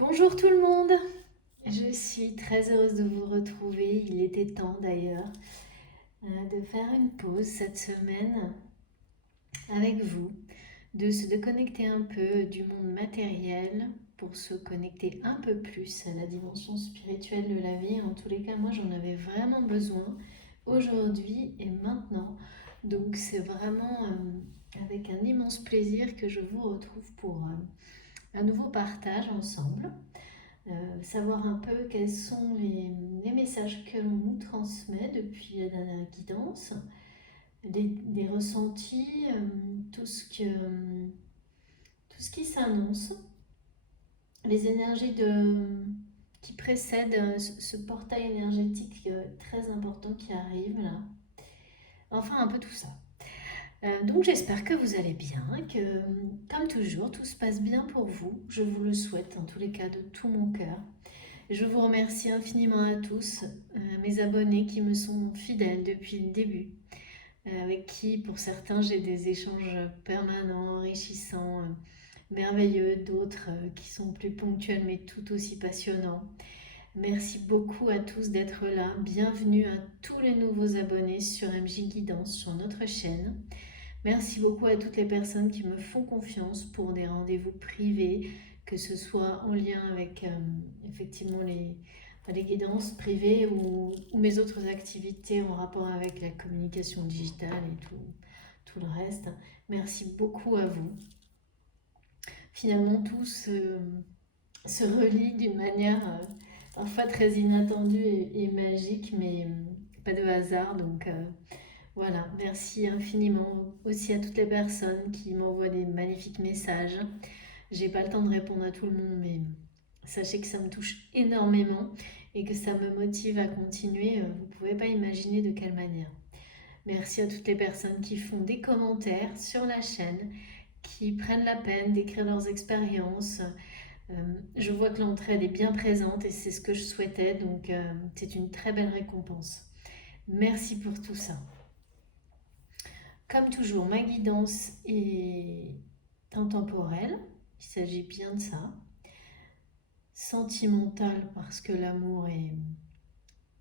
Bonjour tout le monde, je suis très heureuse de vous retrouver. Il était temps d'ailleurs de faire une pause cette semaine avec vous, de connecter un peu du monde matériel pour se connecter un peu plus à la dimension spirituelle de la vie. En tous les cas, moi j'en avais vraiment besoin aujourd'hui et maintenant. Donc c'est vraiment avec un immense plaisir que je vous retrouve pour un nouveau partage ensemble. Savoir un peu quels sont les messages que l'on nous transmet depuis la dernière guidance, des ressentis, tout ce qui s'annonce, les énergies qui précèdent ce portail énergétique très important qui arrive là. Enfin, un peu tout ça. Donc j'espère que vous allez bien, que comme toujours, tout se passe bien pour vous. Je vous le souhaite en tous les cas de tout mon cœur. Je vous remercie infiniment à tous, mes abonnés qui me sont fidèles depuis le début, avec qui pour certains j'ai des échanges permanents, enrichissants, merveilleux, d'autres qui sont plus ponctuels mais tout aussi passionnants. Merci beaucoup à tous d'être là. Bienvenue à tous les nouveaux abonnés sur MJ Guidance, sur notre chaîne. Merci beaucoup à toutes les personnes qui me font confiance pour des rendez-vous privés, que ce soit en lien avec effectivement les guidances privées ou mes autres activités en rapport avec la communication digitale et tout le reste. Merci beaucoup à vous. Finalement, tout se relie d'une manière parfois très inattendue et magique, mais pas de hasard. Donc, voilà, merci infiniment aussi à toutes les personnes qui m'envoient des magnifiques messages. J'ai pas le temps de répondre à tout le monde, mais sachez que ça me touche énormément et que ça me motive à continuer. Vous pouvez pas imaginer de quelle manière. Merci à toutes les personnes qui font des commentaires sur la chaîne, qui prennent la peine d'écrire leurs expériences. Je vois que l'entraide est bien présente et c'est ce que je souhaitais, donc c'est une très belle récompense. Merci pour tout ça. Comme toujours, ma guidance est intemporelle, il s'agit bien de ça. Sentimentale parce que l'amour est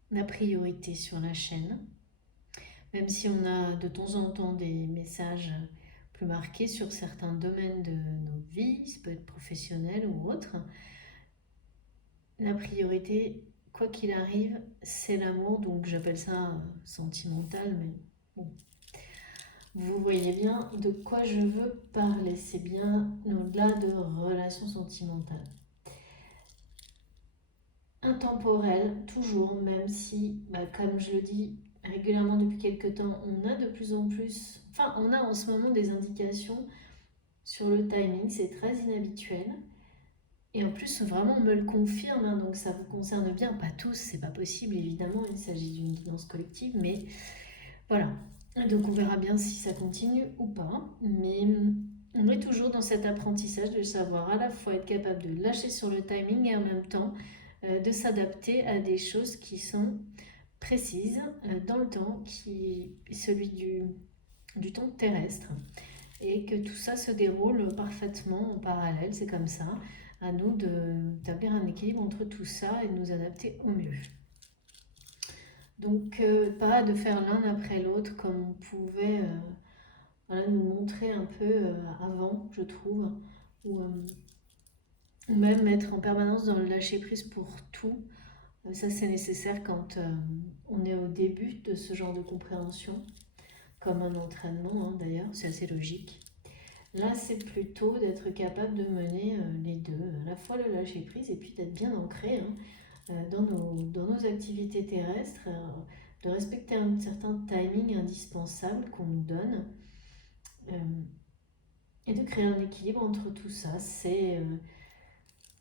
la priorité sur la chaîne. Même si on a de temps en temps des messages plus marqués sur certains domaines de nos vies, ça peut être professionnel ou autre, la priorité, quoi qu'il arrive, c'est l'amour. Donc j'appelle ça sentimental, mais bon. Vous voyez bien de quoi je veux parler. C'est bien au-delà de relations sentimentales. Intemporel, toujours, même si, comme je le dis régulièrement depuis quelques temps, on a de plus en plus, enfin, on a en ce moment des indications sur le timing, c'est très inhabituel. Et en plus, vraiment, on me le confirme, hein, donc ça vous concerne bien. Pas tous, c'est pas possible, évidemment, il s'agit d'une guidance collective, mais voilà. Donc on verra bien si ça continue ou pas. Mais on est toujours dans cet apprentissage de savoir à la fois être capable de lâcher sur le timing et en même temps de s'adapter à des choses qui sont précises dans le temps, qui est celui du temps terrestre. Et que tout ça se déroule parfaitement en parallèle, c'est comme ça. À nous d'établir un équilibre entre tout ça et de nous adapter au mieux. Donc, pas de faire l'un après l'autre comme on pouvait voilà, nous montrer un peu avant, je trouve, ou même être en permanence dans le lâcher-prise pour tout. Ça, c'est nécessaire quand on est au début de ce genre de compréhension, comme un entraînement d'ailleurs, c'est assez logique. Là, c'est plutôt d'être capable de mener les deux, à la fois le lâcher-prise et puis d'être bien ancré dans nos activités terrestres, de respecter un certain timing indispensable qu'on nous donne euh, et de créer un équilibre entre tout ça.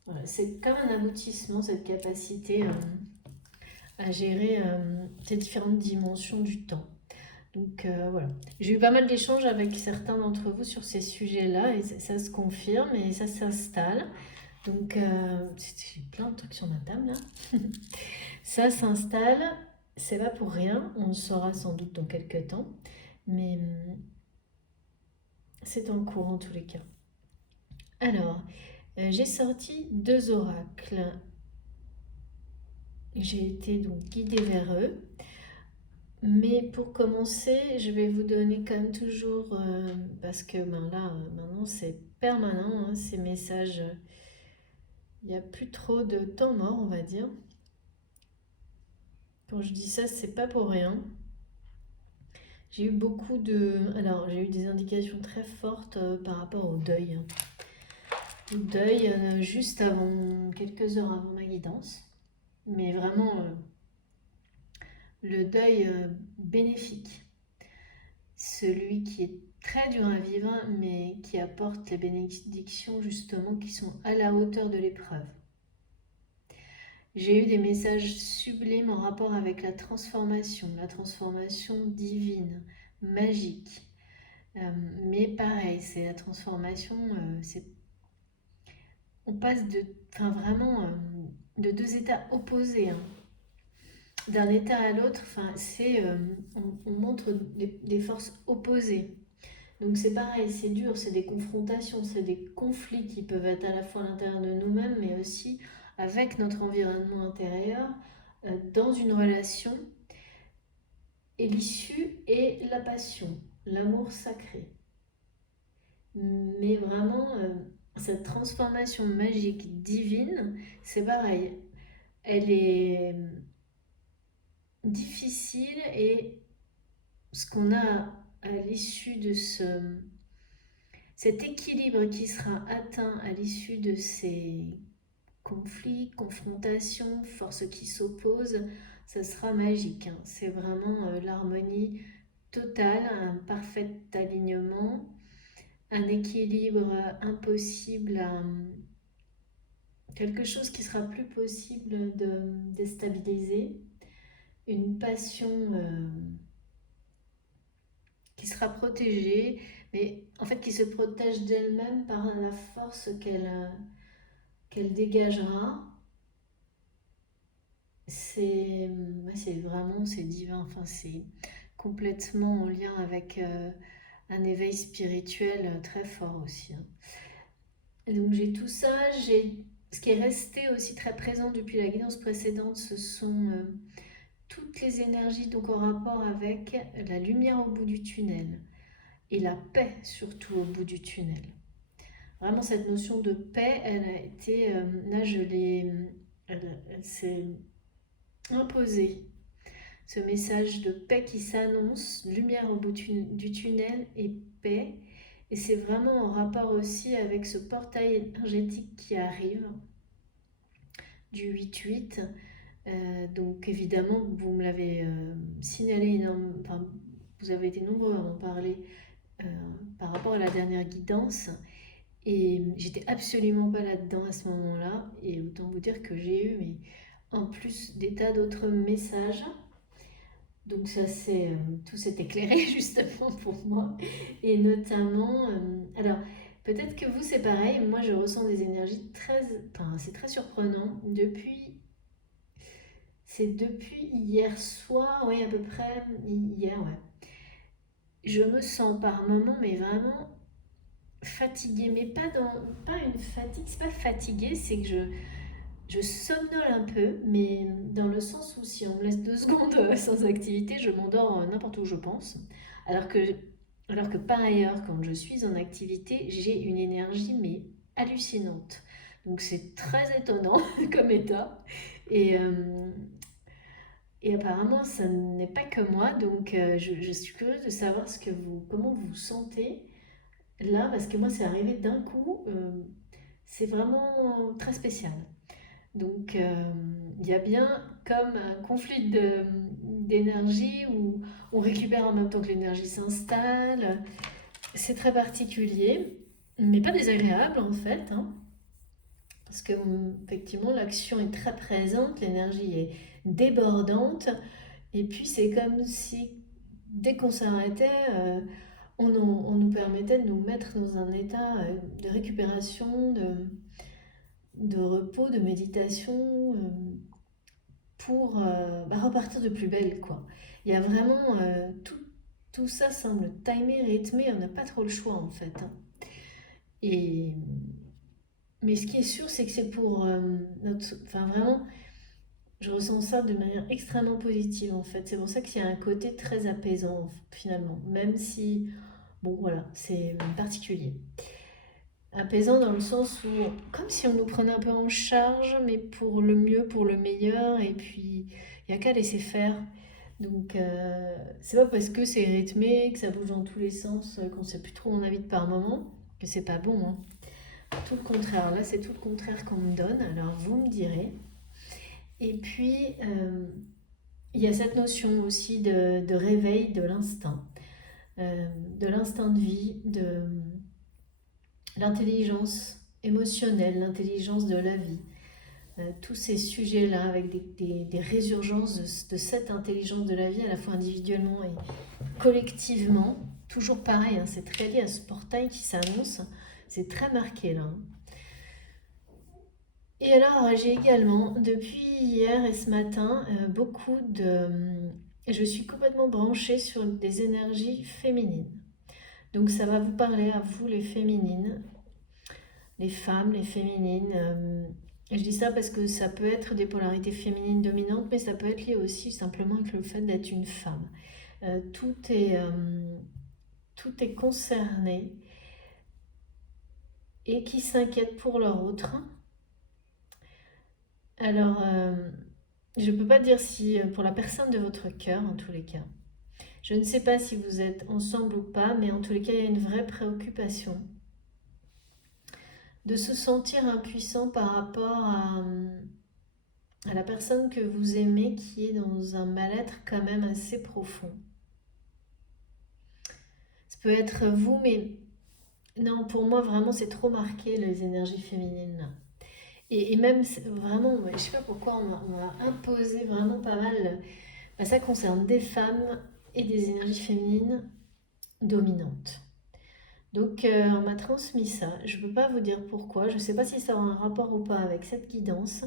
Voilà, c'est comme un aboutissement, cette capacité à gérer ces différentes dimensions du temps. Donc voilà, j'ai eu pas mal d'échanges avec certains d'entre vous sur ces sujets-là et ça se confirme et ça s'installe. Donc j'ai plein de trucs sur ma table là. Ça s'installe, c'est pas pour rien, on le saura sans doute dans quelques temps, mais c'est en cours en tous les cas. Alors, J'ai sorti 2 oracles. J'ai été donc guidée vers eux. Mais pour commencer, je vais vous donner comme toujours, parce que ben là, maintenant c'est permanent, hein, ces messages. Il n'y a plus trop de temps mort, on va dire. Quand je dis ça, c'est pas pour rien. J'ai eu beaucoup de... Alors, j'ai eu des indications très fortes par rapport au deuil. Au deuil, juste avant, quelques heures avant ma guidance. Mais vraiment, le deuil bénéfique. Celui qui est très dur à vivre, mais qui apporte les bénédictions justement qui sont à la hauteur de l'épreuve. J'ai eu des messages sublimes en rapport avec la transformation divine, magique. Mais pareil, c'est la transformation, on passe de, enfin vraiment, de 2 états opposés, hein. D'un état à l'autre, enfin, on montre des forces opposées. Donc c'est pareil, c'est dur, c'est des confrontations, c'est des conflits qui peuvent être à la fois à l'intérieur de nous-mêmes, mais aussi avec notre environnement intérieur, dans une relation. Et l'issue est la passion, l'amour sacré. Mais vraiment, cette transformation magique divine, c'est pareil. Elle est difficile et ce qu'on a à l'issue de cet équilibre qui sera atteint à l'issue de ces conflits, confrontations, forces qui s'opposent, ça sera magique, hein. C'est vraiment l'harmonie totale, un parfait alignement, un équilibre impossible, quelque chose qui sera plus possible de déstabiliser, une passion qui sera protégée, mais en fait qui se protège d'elle-même par la force qu'elle dégagera. C'est vraiment, c'est divin, enfin c'est complètement en lien avec un éveil spirituel très fort aussi, hein. Et donc j'ai tout ça, ce qui est resté aussi très présent depuis la guidance précédente, ce sont toutes les énergies donc en rapport avec la lumière au bout du tunnel et la paix surtout au bout du tunnel. Vraiment cette notion de paix, elle a été, là je l'ai, elle s'est imposée. Ce message de paix qui s'annonce, lumière au bout du tunnel et paix. Et c'est vraiment en rapport aussi avec ce portail énergétique qui arrive du 8-8. Donc évidemment, vous me l'avez signalé, enfin, vous avez été nombreux à m'en parler euh, par rapport à la dernière guidance. Et j'étais absolument pas là-dedans à ce moment-là. Et autant vous dire que j'ai eu, mais en plus des tas d'autres messages. Donc ça c'est tout s'est éclairé justement pour moi. Et notamment, alors peut-être que vous c'est pareil, moi je ressens des énergies très, enfin c'est très surprenant depuis hier soir, oui à peu près, hier ouais. Je me sens par moments mais vraiment fatiguée, mais pas une fatigue, c'est pas fatiguée, c'est que je somnole un peu, mais dans le sens où si on me laisse 2 secondes sans activité, je m'endors n'importe où je pense. Alors que, alors que par ailleurs, quand je suis en activité, j'ai une énergie mais hallucinante. Donc c'est très étonnant comme état. Et, euh, et apparemment, ça n'est pas que moi. Donc je suis curieuse de savoir comment vous vous sentez là, parce que moi, c'est arrivé d'un coup. C'est vraiment très spécial. Donc, il y a bien comme un conflit d'énergie où on récupère en même temps que l'énergie s'installe. C'est très particulier, mais pas désagréable en fait, hein, parce que effectivement l'action est très présente, l'énergie est débordante, et puis c'est comme si dès qu'on s'arrêtait, on nous permettait de nous mettre dans un état de récupération, de repos, de méditation, pour repartir de plus belle, quoi. Il y a vraiment tout ça semble timé, rythmé, on n'a pas trop le choix en fait, hein. Et Mais ce qui est sûr, c'est que c'est pour enfin vraiment, je ressens ça de manière extrêmement positive en fait. C'est pour ça qu'il y a un côté très apaisant finalement, même si, bon voilà, c'est particulier. Apaisant dans le sens où, comme si on nous prenait un peu en charge, mais pour le mieux, pour le meilleur, et puis il n'y a qu'à laisser faire. Donc, c'est pas parce que c'est rythmé, que ça bouge dans tous les sens, qu'on sait plus trop où on habite par moment, que c'est pas bon, hein. Tout le contraire, là c'est tout le contraire qu'on me donne, alors vous me direz. Et puis, il y a cette notion aussi de réveil de l'instinct de vie, de l'intelligence émotionnelle, l'intelligence de la vie. Tous ces sujets-là avec des résurgences de cette intelligence de la vie, à la fois individuellement et collectivement. Toujours pareil, hein, c'est très lié à ce portail qui s'annonce. C'est très marqué là. Et alors, j'ai également, depuis hier et ce matin, beaucoup de... Je suis complètement branchée sur des énergies féminines. Donc ça va vous parler à vous, les féminines, les femmes, les féminines. Je dis ça parce que ça peut être des polarités féminines dominantes, mais ça peut être lié aussi simplement avec le fait d'être une femme. Euh, tout, est, euh, tout est concerné et qui s'inquiètent pour leur autre. Alors, je ne peux pas dire si pour la personne de votre cœur, en tous les cas. Je ne sais pas si vous êtes ensemble ou pas, mais en tous les cas, il y a une vraie préoccupation de se sentir impuissant par rapport à la personne que vous aimez qui est dans un mal-être quand même assez profond. Ça peut être vous, mais non, pour moi, vraiment, c'est trop marqué les énergies féminines. Et même, vraiment, je ne sais pas pourquoi on m'a imposé vraiment pas mal. Bah, ça concerne des femmes et des énergies féminines dominantes. Donc, on m'a transmis ça. Je ne peux pas vous dire pourquoi. Je ne sais pas si ça a un rapport ou pas avec cette guidance.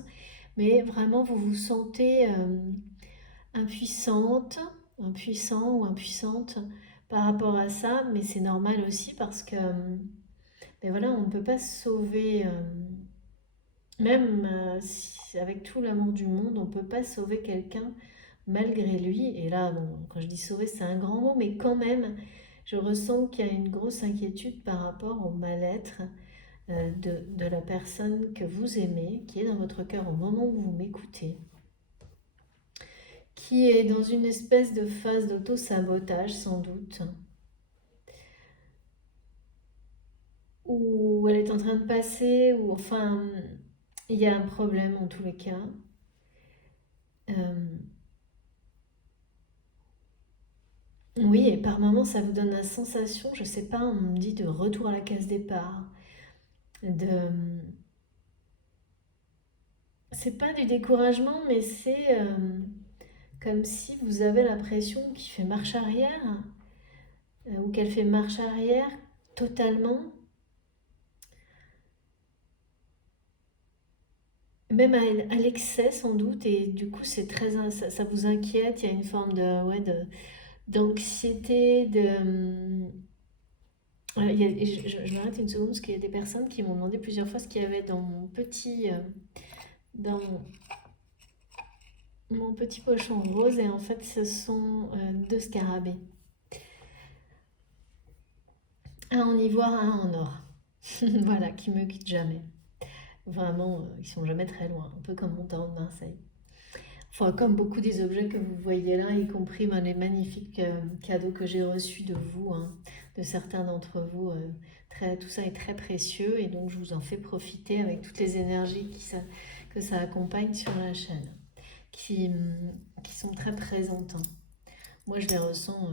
Mais vraiment, vous vous sentez impuissante, impuissant ou impuissante par rapport à ça. Mais c'est normal aussi parce que, ben voilà, on ne peut pas sauver, même avec tout l'amour du monde, on ne peut pas sauver quelqu'un malgré lui. Et là, bon, quand je dis sauver, c'est un grand mot, mais quand même, je ressens qu'il y a une grosse inquiétude par rapport au mal-être de la personne que vous aimez, qui est dans votre cœur au moment où vous m'écoutez, qui est dans une espèce de phase d'auto-sabotage sans doute, où elle est en train de passer, ou enfin, il y a un problème en tous les cas. Euh, oui, et par moments, ça vous donne la sensation, je sais pas, on me dit de retour à la case départ, de... C'est pas du découragement, mais c'est comme si vous avez l'impression qu'il fait marche arrière, ou qu'elle fait marche arrière totalement, même à l'excès sans doute, et du coup c'est très, ça vous inquiète, il y a une forme de, ouais, d'anxiété, je m'arrête une seconde parce qu'il y a des personnes qui m'ont demandé plusieurs fois ce qu'il y avait dans dans mon petit pochon rose, et en fait ce sont deux scarabées. Un en ivoire, un en or. Voilà, qui me quittent jamais. Vraiment, ils sont jamais très loin, un peu comme mon tarot de Marseille. Enfin, comme beaucoup des objets que vous voyez là, y compris les magnifiques cadeaux que j'ai reçus de vous, hein, de certains d'entre vous. Tout ça est très précieux et donc je vous en fais profiter avec toutes les énergies que ça accompagne sur la chaîne, qui sont très présentes, hein. Moi, je les ressens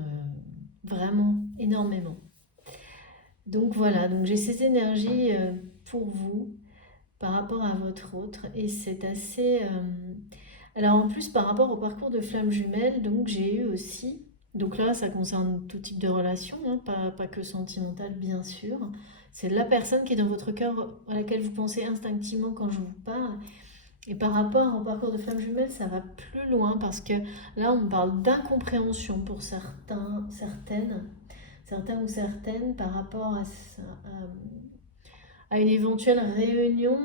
vraiment énormément. Donc voilà, donc j'ai ces énergies pour vous par rapport à votre autre et c'est assez... Alors en plus par rapport au parcours de flamme jumelle, donc j'ai eu aussi, donc là ça concerne tout type de relation, hein, pas que sentimentale bien sûr, c'est la personne qui est dans votre cœur à laquelle vous pensez instinctivement quand je vous parle. Et par rapport au parcours de flamme jumelle, ça va plus loin parce que là on parle d'incompréhension pour certains ou certaines par rapport à une éventuelle réunion,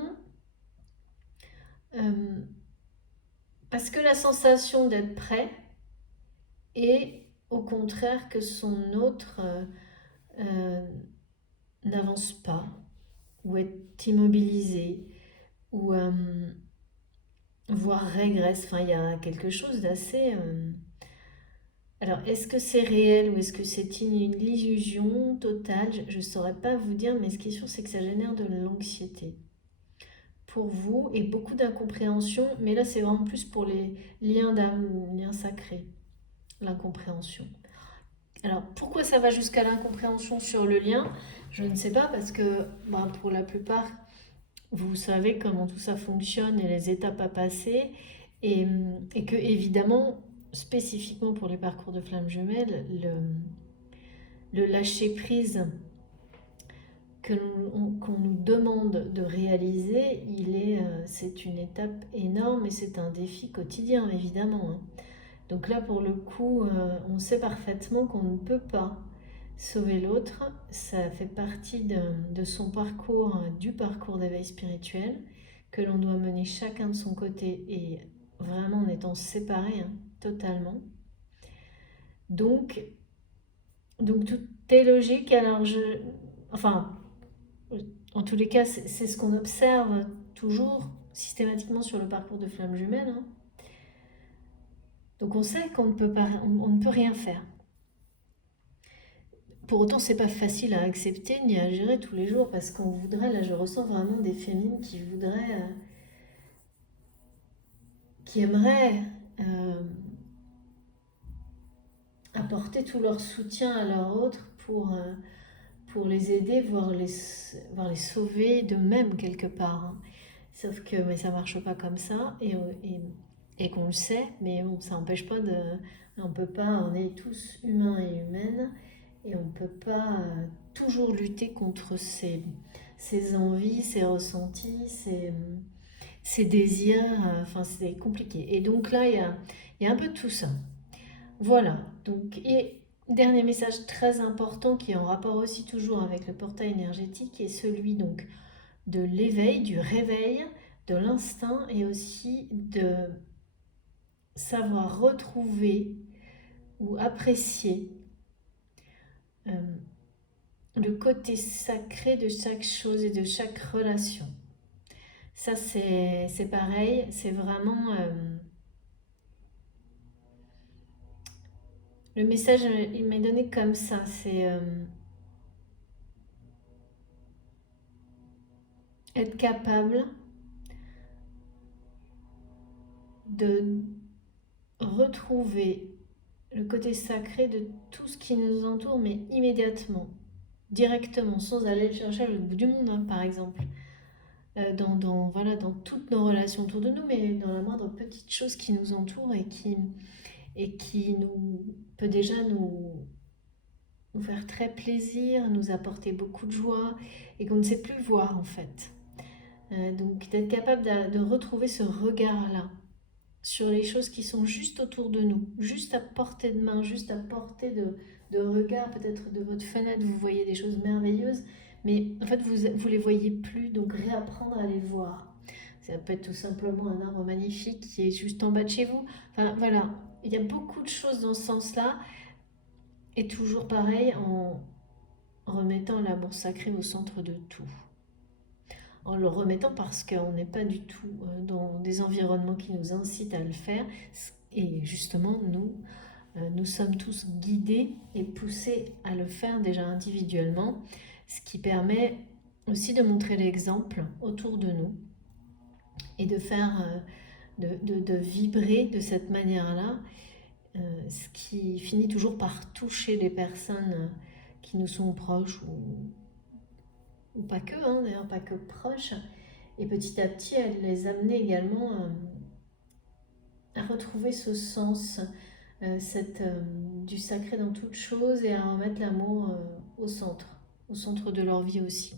parce que la sensation d'être prêt est au contraire que son autre euh, n'avance pas, ou est immobilisé, ou voire régresse. Enfin, il y a quelque chose d'assez... Alors, est-ce que c'est réel ou est-ce que c'est une illusion totale? Je ne saurais pas vous dire, mais ce qui est sûr, c'est que ça génère de l'anxiété pour vous et beaucoup d'incompréhension. Mais là, c'est vraiment plus pour les liens d'âme, liens sacrés, l'incompréhension. Alors, pourquoi ça va jusqu'à l'incompréhension sur le lien? Je ne sais pas, parce que pour la plupart, vous savez comment tout ça fonctionne et les étapes à passer. Et que, évidemment, spécifiquement pour les parcours de flammes jumelles, le lâcher-prise qu'on nous demande de réaliser, c'est une étape énorme et c'est un défi quotidien, évidemment, hein. Donc là, pour le coup, on sait parfaitement qu'on ne peut pas sauver l'autre. Ça fait partie de son parcours, du parcours d'éveil spirituel, que l'on doit mener chacun de son côté et vraiment en étant séparés, hein, totalement. Donc tout est logique. Alors enfin, en tous les cas, c'est ce qu'on observe toujours systématiquement sur le parcours de flammes jumelles, hein. Donc on sait qu'on ne peut pas, on ne peut rien faire. Pour autant, c'est pas facile à accepter ni à gérer tous les jours parce qu'on voudrait, là je ressens vraiment des féminines qui voudraient, qui aimeraient apporter tout leur soutien à leur autre pour les aider, voire les sauver d'eux-mêmes quelque part, hein. Sauf que mais ça marche pas comme ça et qu'on le sait, mais bon, ça n'empêche pas de. On peut pas, on est tous humains et humaines et on peut pas toujours lutter contre ses envies, ses ressentis, ses désirs. Enfin, c'est compliqué. Et donc là, il y a un peu de tout ça. Voilà. Donc, et dernier message très important qui est en rapport aussi toujours avec le portail énergétique est celui donc de l'éveil, du réveil, de l'instinct et aussi de savoir retrouver ou apprécier euh, le côté sacré de chaque chose et de chaque relation. Ça, c'est pareil, c'est vraiment... le message, il m'est donné comme ça, c'est être capable de retrouver le côté sacré de tout ce qui nous entoure, mais immédiatement, directement, sans aller le chercher à l'autre bout du monde, hein, par exemple. Voilà, dans toutes nos relations autour de nous, mais dans la moindre petite chose qui nous entoure et qui peut déjà nous faire très plaisir, nous apporter beaucoup de joie et qu'on ne sait plus voir en fait. Donc d'être capable de retrouver ce regard-là sur les choses qui sont juste autour de nous, juste à portée de main, juste à portée de regard, peut-être de votre fenêtre, vous voyez des choses merveilleuses, mais en fait vous les voyez plus, donc réapprendre à les voir. Ça peut être tout simplement un arbre magnifique qui est juste en bas de chez vous. Enfin voilà, il y a beaucoup de choses dans ce sens-là, et toujours pareil en remettant l'amour sacré au centre de tout. En le remettant parce qu'on n'est pas du tout dans des environnements qui nous incitent à le faire. Et justement, nous sommes tous guidés et poussés à le faire déjà individuellement, ce qui permet aussi de montrer l'exemple autour de nous et de faire, de vibrer de cette manière-là, ce qui finit toujours par toucher les personnes qui nous sont proches ou pas que, hein, d'ailleurs pas que proches. Et petit à petit, elle les amenait également à retrouver ce sens du sacré dans toute chose et à remettre l'amour au centre de leur vie aussi.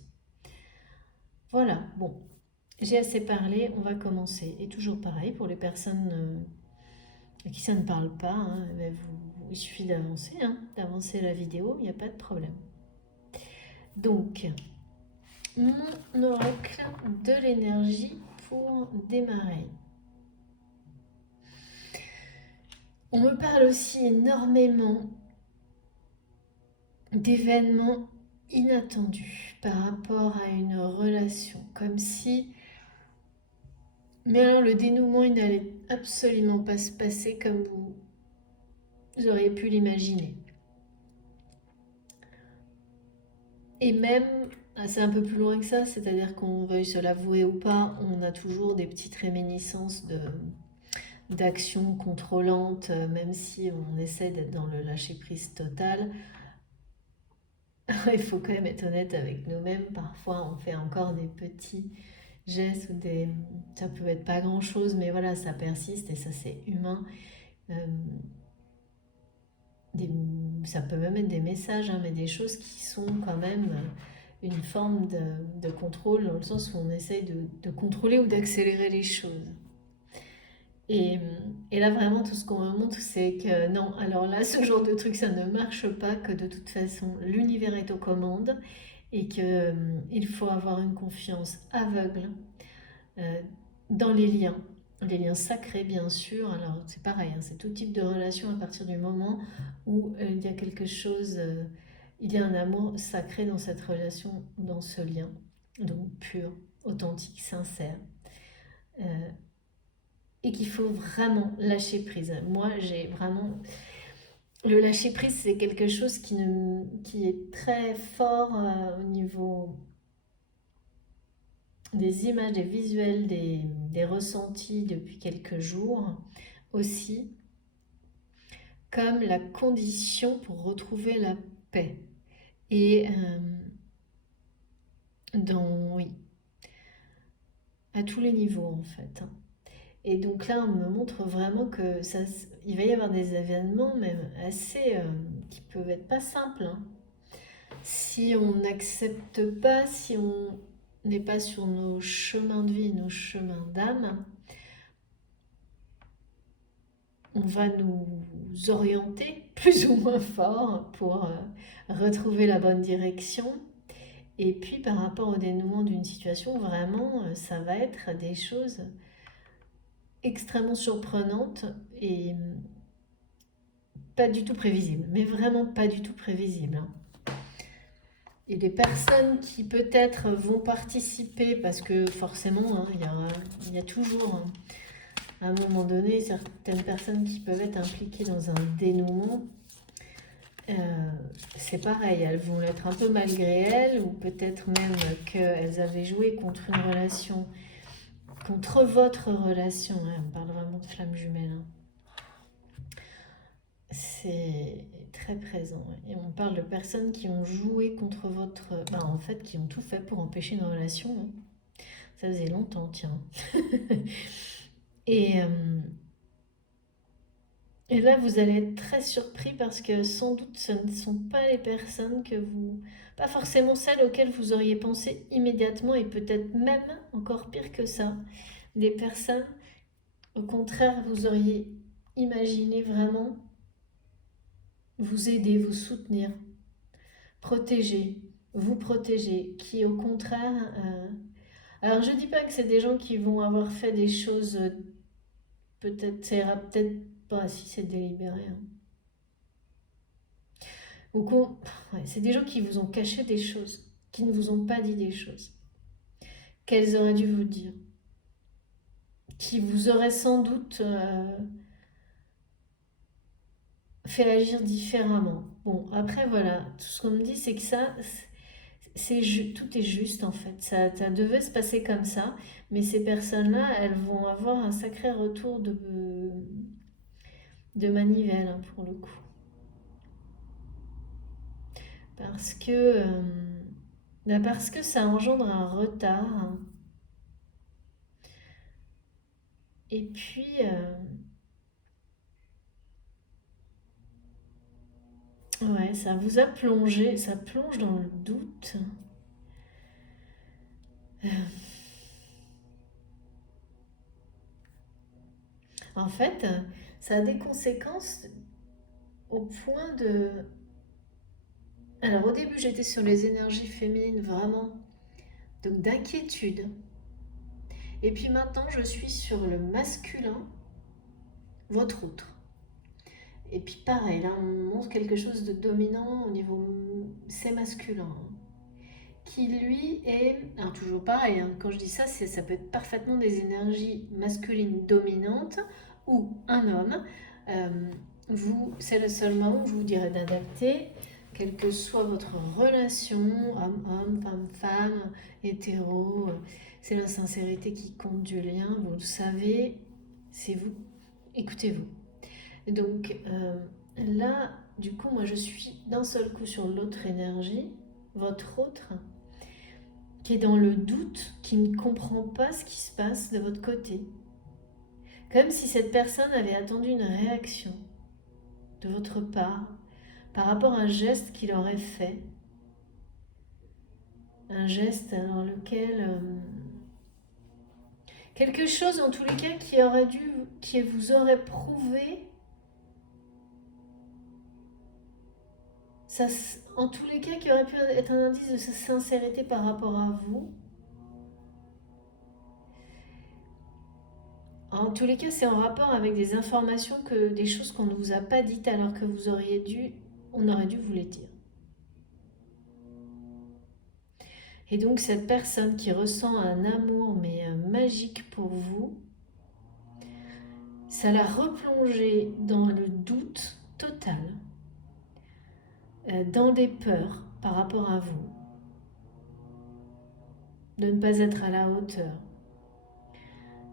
Voilà, bon, j'ai assez parlé, on va commencer. Et toujours pareil, pour les personnes à qui ça ne parle pas, hein, il suffit d'avancer, hein, d'avancer la vidéo, il n'y a pas de problème. Donc, mon oracle de l'énergie pour démarrer. On me parle aussi énormément d'événements inattendus par rapport à une relation, comme si... Mais alors le dénouement, il n'allait absolument pas se passer comme vous auriez pu l'imaginer. Et même, c'est un peu plus loin que ça, c'est-à-dire qu'on veuille se l'avouer ou pas, on a toujours des petites réminiscences d'actions contrôlantes, même si on essaie d'être dans le lâcher-prise total. Il faut quand même être honnête avec nous-mêmes. Parfois, on fait encore des petits gestes ou ça peut être pas grand-chose, mais voilà, ça persiste et ça, c'est humain. Euh, ça peut même être des messages, hein, mais des choses qui sont quand même une forme de contrôle, dans le sens où on essaye de contrôler ou d'accélérer les choses. Et là, vraiment, tout ce qu'on me montre, c'est que non, alors là, ce genre de truc, ça ne marche pas, que de toute façon, l'univers est aux commandes et qu'il faut avoir une confiance aveugle euh, dans les liens sacrés, bien sûr. Alors, c'est pareil, hein, c'est tout type de relation à partir du moment où il y a quelque chose, il y a un amour sacré dans cette relation, dans ce lien, donc pur, authentique, sincère. Euh, et qu'il faut vraiment lâcher prise. Moi, j'ai vraiment... Le lâcher prise, c'est quelque chose qui est très fort au niveau des images, des visuels, des ressentis depuis quelques jours aussi, comme la condition pour retrouver la paix. Et oui, à tous les niveaux en fait. Et donc là, on me montre vraiment que il va y avoir des événements même assez qui peuvent être pas simples, hein. Si on n'accepte pas, si on n'est pas sur nos chemins de vie, nos chemins d'âme, on va nous orienter plus ou moins fort pour retrouver la bonne direction. Et puis par rapport au dénouement d'une situation, vraiment, ça va être des choses extrêmement surprenantes et pas du tout prévisibles, mais vraiment pas du tout prévisibles, hein. Et des personnes qui peut-être vont participer, parce que forcément, hein, il y a toujours, hein, à un moment donné, certaines personnes qui peuvent être impliquées dans un dénouement. C'est pareil, elles vont l'être un peu malgré elles, ou peut-être même qu'elles avaient joué contre une relation, contre votre relation, hein, on parle vraiment de flamme jumelle, hein. C'est très présent, ouais. Et on parle de personnes qui ont joué contre votre... en fait, qui ont tout fait pour empêcher une relation, hein. Ça faisait longtemps, tiens. et, et là, vous allez être très surpris parce que sans doute ce ne sont pas les personnes que vous... Pas forcément celles auxquelles vous auriez pensé immédiatement et peut-être même encore pire que ça. Des personnes, au contraire, vous auriez imaginé vraiment vous aider, vous soutenir, protéger, vous protéger, qui au contraire... Alors je dis pas que c'est des gens qui vont avoir fait des choses, peut-être, ça ira peut-être pas si c'est délibéré, hein. Ouais, c'est des gens qui vous ont caché des choses, qui ne vous ont pas dit des choses, qu'elles auraient dû vous dire, qui vous auraient sans doute fait agir différemment. Bon, après voilà, tout ce qu'on me dit, c'est que ça, tout est juste en fait. Ça devait se passer comme ça, mais ces personnes-là, elles vont avoir un sacré retour de manivelle, hein, pour le coup. Parce que, parce que ça engendre un retard, hein. Et puis, ouais, ça vous a plongé, ça plonge dans le doute. Euh, En fait, ça a des conséquences au point de... Alors au début j'étais sur les énergies féminines vraiment donc d'inquiétude. Et puis maintenant, je suis sur le masculin, votre autre. Et puis pareil, là on montre quelque chose de dominant au niveau, c'est masculin, qui lui est, alors toujours pareil, hein, quand je dis ça, ça peut être parfaitement des énergies masculines dominantes ou un homme. C'est le seul moment où je vous dirais d'adapter, quelle que soit votre relation, homme-homme, femme-femme, hétéro, c'est la sincérité qui compte du lien, vous le savez, c'est vous, écoutez-vous. Donc là, du coup, moi je suis d'un seul coup sur l'autre énergie, votre autre, qui est dans le doute, qui ne comprend pas ce qui se passe de votre côté. Comme si cette personne avait attendu une réaction de votre part par rapport à un geste qu'il aurait fait. Un geste dans lequel... quelque chose en tous les cas qui vous aurait prouvé, ça, en tous les cas qui aurait pu être un indice de sa sincérité par rapport à vous. En tous les cas, c'est en rapport avec des informations, des choses qu'on ne vous a pas dites alors que on aurait dû vous les dire. Et donc cette personne qui ressent un amour mais magique pour vous, ça l'a replongé dans le doute total, dans des peurs par rapport à vous, de ne pas être à la hauteur,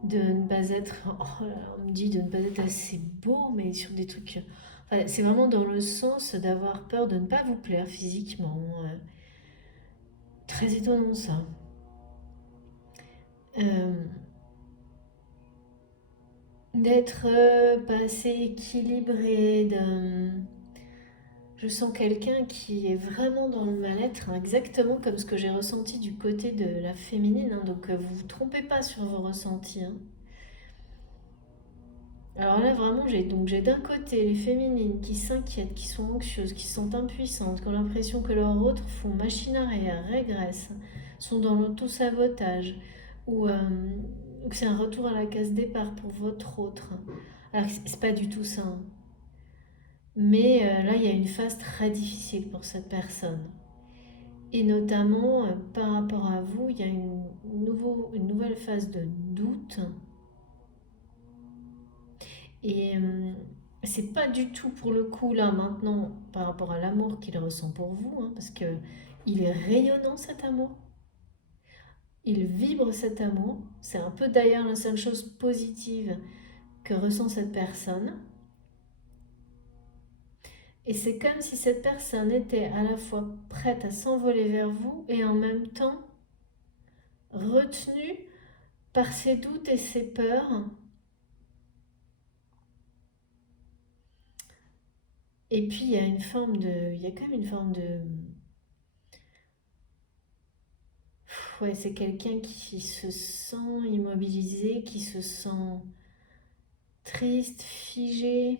de ne pas être, oh là, on me dit de ne pas être assez beau, mais sur des trucs, enfin, c'est vraiment dans le sens d'avoir peur de ne pas vous plaire physiquement. Très étonnant ça. Euh, D'être pas assez équilibré, je sens quelqu'un qui est vraiment dans le mal-être, hein, exactement comme ce que j'ai ressenti du côté de la féminine, hein, donc vous vous trompez pas sur vos ressentis, hein. Alors là vraiment j'ai d'un côté les féminines qui s'inquiètent, qui sont anxieuses, qui sont impuissantes, qui ont l'impression que leurs autres font machine arrière, régressent, sont dans l'auto-sabotage, ou que c'est un retour à la case départ pour votre autre. Alors que c'est pas du tout ça, hein. Mais là, il y a une phase très difficile pour cette personne. Et notamment, par rapport à vous, il y a une nouvelle phase de doute. Et c'est pas du tout pour le coup, là, maintenant, par rapport à l'amour qu'il ressent pour vous, hein, parce que il est rayonnant cet amour. Il vibre cet amour. C'est un peu d'ailleurs la seule chose positive que ressent cette personne. Et c'est comme si cette personne était à la fois prête à s'envoler vers vous et en même temps retenue par ses doutes et ses peurs. Et puis il y a il y a quand même une forme de, ouais, c'est quelqu'un qui se sent immobilisé, qui se sent triste, figé.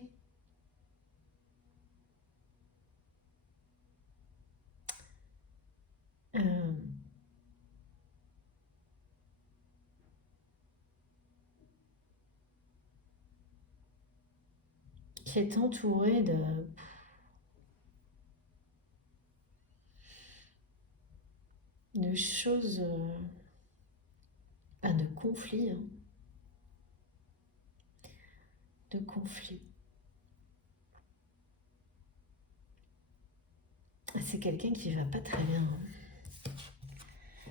euh, qui est entouré de choses, de conflits, hein, de conflits. C'est quelqu'un qui va pas très bien, hein.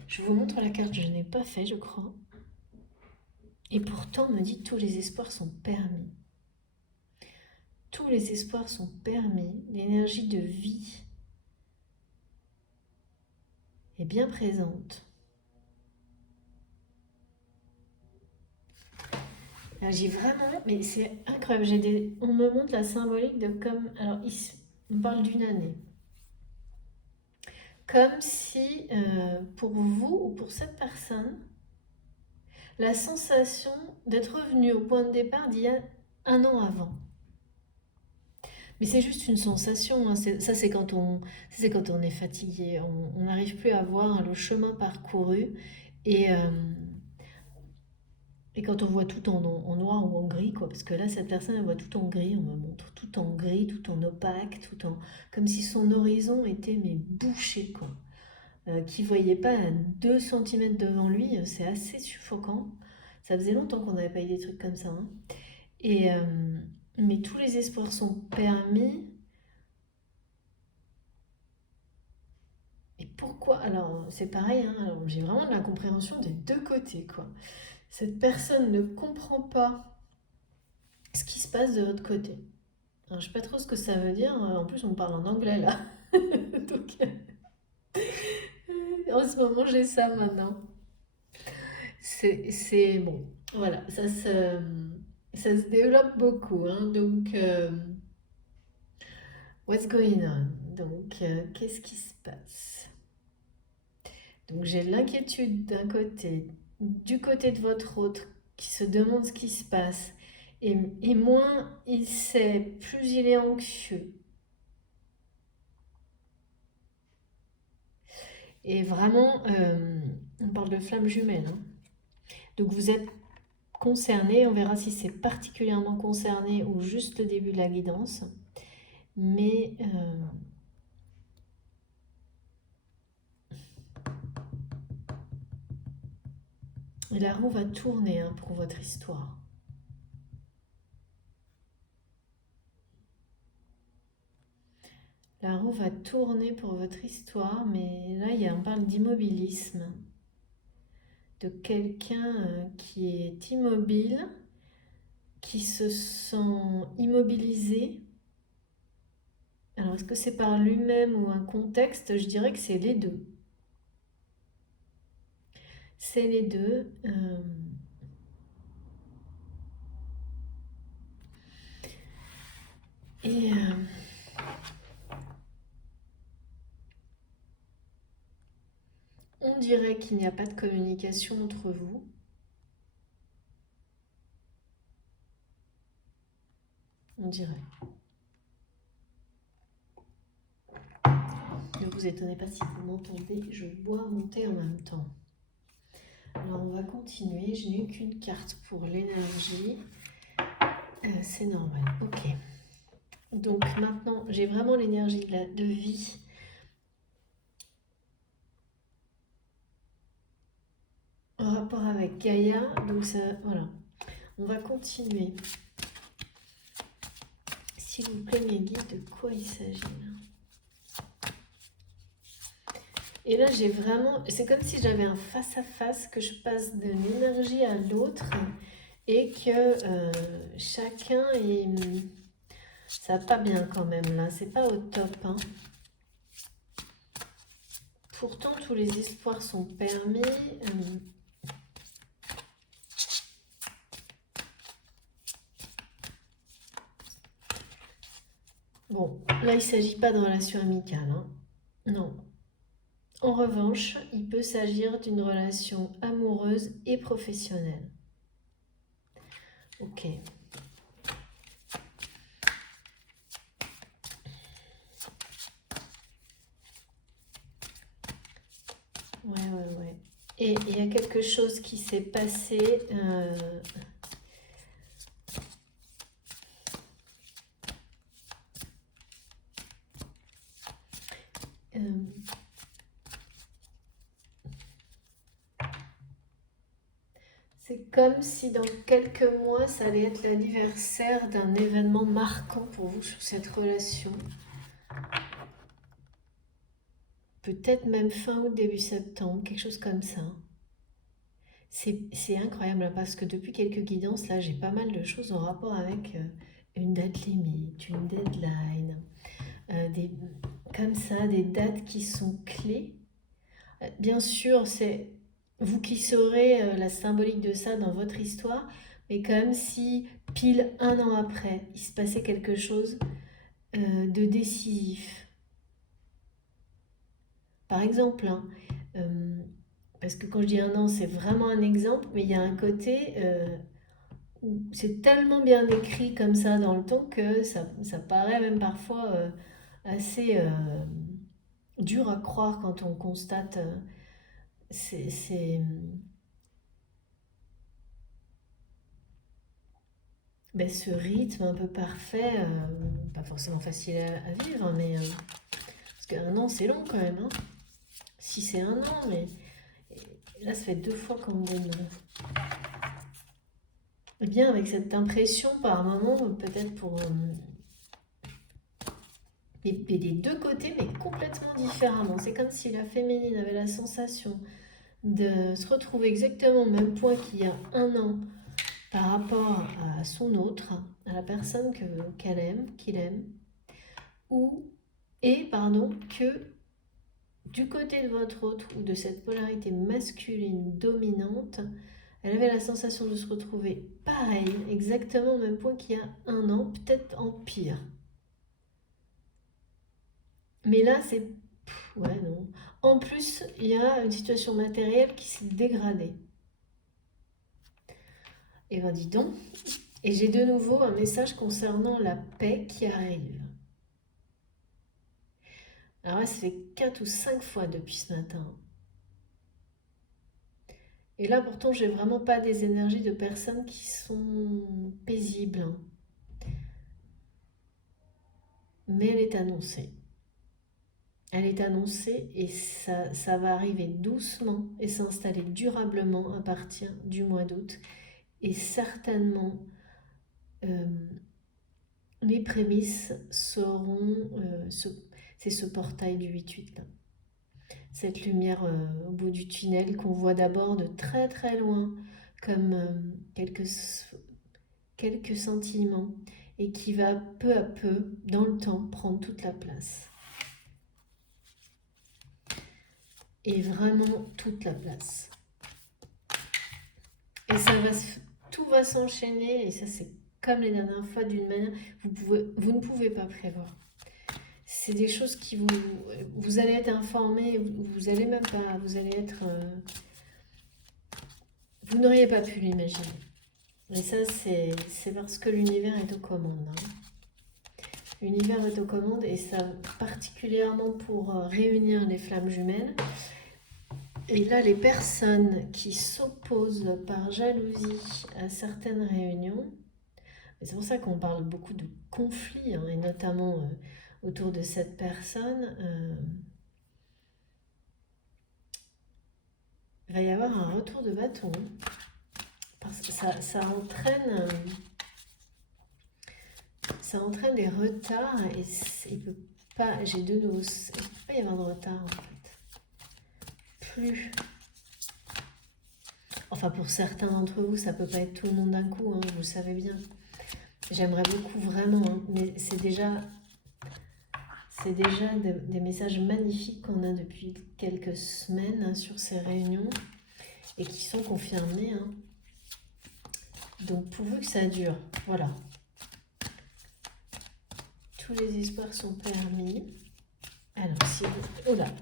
Je vous montre la carte, je n'ai pas fait, je crois. Et pourtant, on me dit tous les espoirs sont permis. Tous les espoirs sont permis. L'énergie de vie est bien présente. J'ai vraiment, mais c'est incroyable. On me montre la symbolique de comme, alors ici, on parle d'une année. Comme si pour vous ou pour cette personne, la sensation d'être revenu au point de départ d'il y a un an avant. Mais c'est juste une sensation, hein. Ça, c'est quand on est fatigué. On n'arrive plus à voir le chemin parcouru. Et, et quand on voit tout en noir ou en gris, quoi. Parce que là, cette personne, elle voit tout en gris. On me montre tout en gris, tout en opaque, comme si son horizon était mais bouché, quoi. Qui voyait pas à 2 centimètres devant lui. C'est assez suffocant. Ça faisait longtemps qu'on n'avait pas eu des trucs comme ça, hein. Et, mais tous les espoirs sont permis. Et pourquoi? Alors, c'est pareil, hein, alors, j'ai vraiment de la compréhension des deux côtés, quoi. Cette personne ne comprend pas ce qui se passe de votre côté. Alors, je sais pas trop ce que ça veut dire. En plus, on parle en anglais, là. Donc, en ce moment, j'ai ça maintenant. C'est bon. Voilà, ça se développe beaucoup, hein. Donc, what's going on? Donc, qu'est-ce qui se passe? Donc j'ai l'inquiétude d'un côté, du côté de votre autre, qui se demande ce qui se passe. Et moins il sait, plus il est anxieux. Et vraiment, on parle de flamme jumelle, hein. Donc vous êtes concerné, on verra si c'est particulièrement concerné ou juste le début de la guidance. Mais la roue va tourner, hein, pour votre histoire. La roue va tourner pour votre histoire, mais là, on parle d'immobilisme, de quelqu'un qui est immobile, qui se sent immobilisé. Alors, est-ce que c'est par lui-même ou un contexte? Je dirais que c'est les deux. C'est les deux. Et on dirait qu'il n'y a pas de communication entre vous. On dirait. Ne vous étonnez pas si vous m'entendez, je bois mon thé en même temps. Alors on va continuer, je n'ai qu'une carte pour l'énergie. C'est normal, ok. Donc maintenant, j'ai vraiment l'énergie de vie. En rapport avec Gaïa, donc ça, voilà. On va continuer. S'il vous plaît, mes guides, de quoi il s'agit là? Et là, j'ai vraiment, c'est comme si j'avais un face-à-face, que je passe d'une énergie à l'autre et que chacun est... Ça va pas bien quand même là, c'est pas au top, hein. Pourtant, tous les espoirs sont permis. Bon, là, il ne s'agit pas de relation amicale, hein. Non. En revanche, il peut s'agir d'une relation amoureuse et professionnelle. Ok. Ouais. Et il y a quelque chose qui s'est passé. C'est comme si dans quelques mois, ça allait être l'anniversaire d'un événement marquant pour vous sur cette relation. Peut-être même fin août, début septembre, quelque chose comme ça. C'est incroyable, hein, parce que depuis quelques guidances, là, j'ai pas mal de choses en rapport avec une date limite, une deadline, comme ça, des dates qui sont clés. Bien sûr, c'est vous qui saurez la symbolique de ça dans votre histoire, mais comme si pile un an après, il se passait quelque chose de décisif. Par exemple, hein, parce que quand je dis un an, c'est vraiment un exemple, mais il y a un côté, c'est tellement bien écrit comme ça dans le temps que ça paraît même parfois assez dur à croire quand on constate ces, ces, ben, ce rythme un peu parfait, pas forcément facile à vivre, hein, mais parce qu'un an c'est long quand même, hein. Si c'est un an, mais là ça fait 2 fois qu'on me donne. Eh bien, avec cette impression par moment, peut-être pour des 2 côtés, mais complètement différemment. C'est comme si la féminine avait la sensation de se retrouver exactement au même point qu'il y a un an par rapport à son autre, à la personne qu'elle aime, qu'il aime, pardon, que du côté de votre autre ou de cette polarité masculine dominante, elle avait la sensation de se retrouver pareil, exactement au même point qu'il y a un an, peut-être en pire. Mais là, c'est... Ouais, non. En plus, il y a une situation matérielle qui s'est dégradée. Et ben dis donc. Et j'ai de nouveau un message concernant la paix qui arrive. Alors là, ça fait 4 ou 5 fois depuis ce matin. Et là, pourtant, j'ai vraiment pas des énergies de personnes qui sont paisibles. Mais elle est annoncée. Elle est annoncée et ça va arriver doucement et s'installer durablement à partir du mois d'août. Et certainement, euh, les prémices seront... c'est ce portail du 8-8 là. Cette lumière au bout du tunnel qu'on voit d'abord de très très loin comme quelques sentiments et qui va peu à peu, dans le temps, prendre toute la place. Et vraiment toute la place. Et tout va s'enchaîner, et ça c'est comme les dernières fois, d'une manière, vous ne pouvez pas prévoir. C'est des choses qui vous allez être informé, vous allez même pas, vous allez être, vous n'auriez pas pu l'imaginer. Et ça c'est parce que l'univers est aux commandes. Hein. L'univers est aux commandes et ça particulièrement pour réunir les flammes jumelles. Et là, les personnes qui s'opposent par jalousie à certaines réunions, c'est pour ça qu'on parle beaucoup de conflits, hein, et notamment autour de cette personne, il va y avoir un retour de bâton, parce que ça entraîne des retards, et il peut pas, j'ai de nouveau, il ne peut pas y avoir de retard en fait. Plus. Enfin, pour certains d'entre vous, ça peut pas être tout le monde d'un coup, hein, vous le savez bien. J'aimerais beaucoup vraiment, hein, mais c'est déjà des messages magnifiques qu'on a depuis quelques semaines, hein, sur ces réunions et qui sont confirmés. Hein. Donc pourvu que ça dure, voilà. Tous les espoirs sont permis. Alors si... Oh là.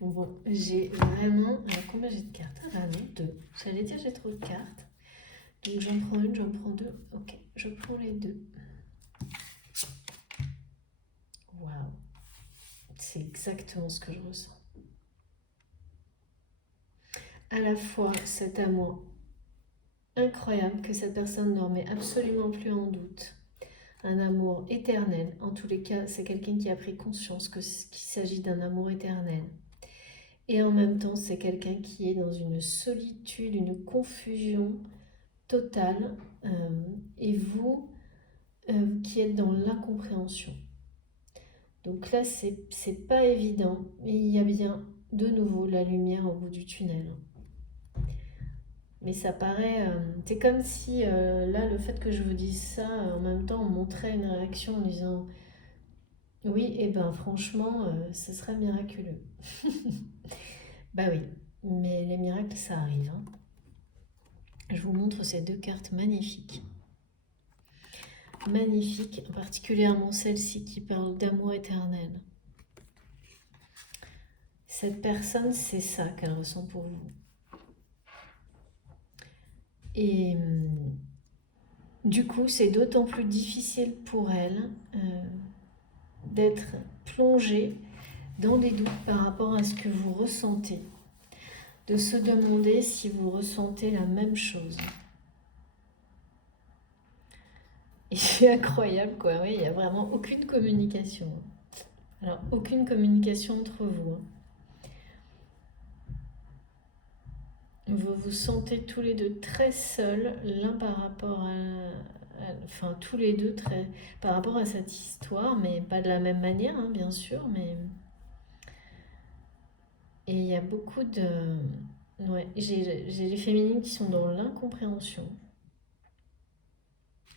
Bon, j'ai vraiment... Alors combien j'ai de cartes? Ah non, 2. J'allais dire j'ai trop de cartes. Donc j'en prends une, j'en prends 2. Ok, je prends les 2. Waouh. C'est exactement ce que je ressens. À la fois cet amour incroyable que cette personne ne remet absolument plus en doute. Un amour éternel. En tous les cas, c'est quelqu'un qui a pris conscience qu'il s'agit d'un amour éternel. Et en même temps, c'est quelqu'un qui est dans une solitude, une confusion totale. Et vous, qui êtes dans l'incompréhension. Donc là, c'est pas évident. Mais il y a bien de nouveau la lumière au bout du tunnel. Mais ça paraît... c'est comme si là, le fait que je vous dise ça, en même temps, on montrait une réaction en disant... Oui, et ben franchement, ce serait miraculeux. Bah oui, mais les miracles, ça arrive. Hein. Je vous montre ces 2 cartes magnifiques. Magnifiques, particulièrement celle-ci qui parle d'amour éternel. Cette personne, c'est ça qu'elle ressent pour vous. Et Du coup, c'est d'autant plus difficile pour elle d'être plongée dans des doutes par rapport à ce que vous ressentez, de se demander si vous ressentez la même chose. Et c'est incroyable, quoi. Oui, il n'y a vraiment aucune communication. Alors, aucune communication entre vous. Vous vous sentez tous les deux très seuls, l'un par rapport enfin, tous les deux très, par rapport à cette histoire, mais pas de la même manière, hein, bien sûr, mais... Et il y a beaucoup de... Ouais, j'ai les féminines qui sont dans l'incompréhension.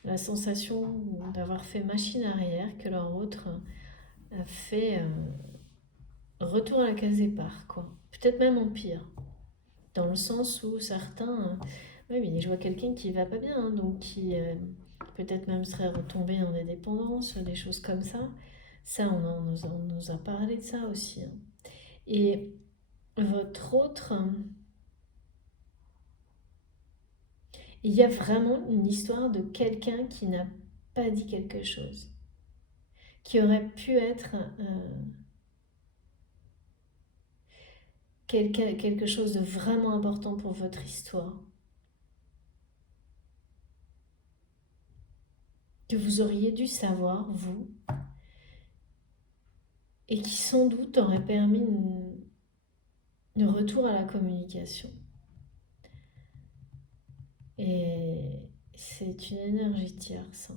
La sensation d'avoir fait machine arrière, que leur autre a fait retour à la case départ, quoi. Peut-être même en pire. Dans le sens où certains... oui, mais je vois quelqu'un qui va pas bien, hein, donc qui peut-être même serait retombé dans des dépendances, des choses comme ça. Ça, on nous a parlé de ça aussi, hein. Et votre autre... il y a vraiment une histoire de quelqu'un qui n'a pas dit quelque chose, qui aurait pu être quelque chose de vraiment important pour votre histoire, que vous auriez dû savoir, vous, et qui sans doute aurait permis le retour à la communication. Et c'est une énergie tierce.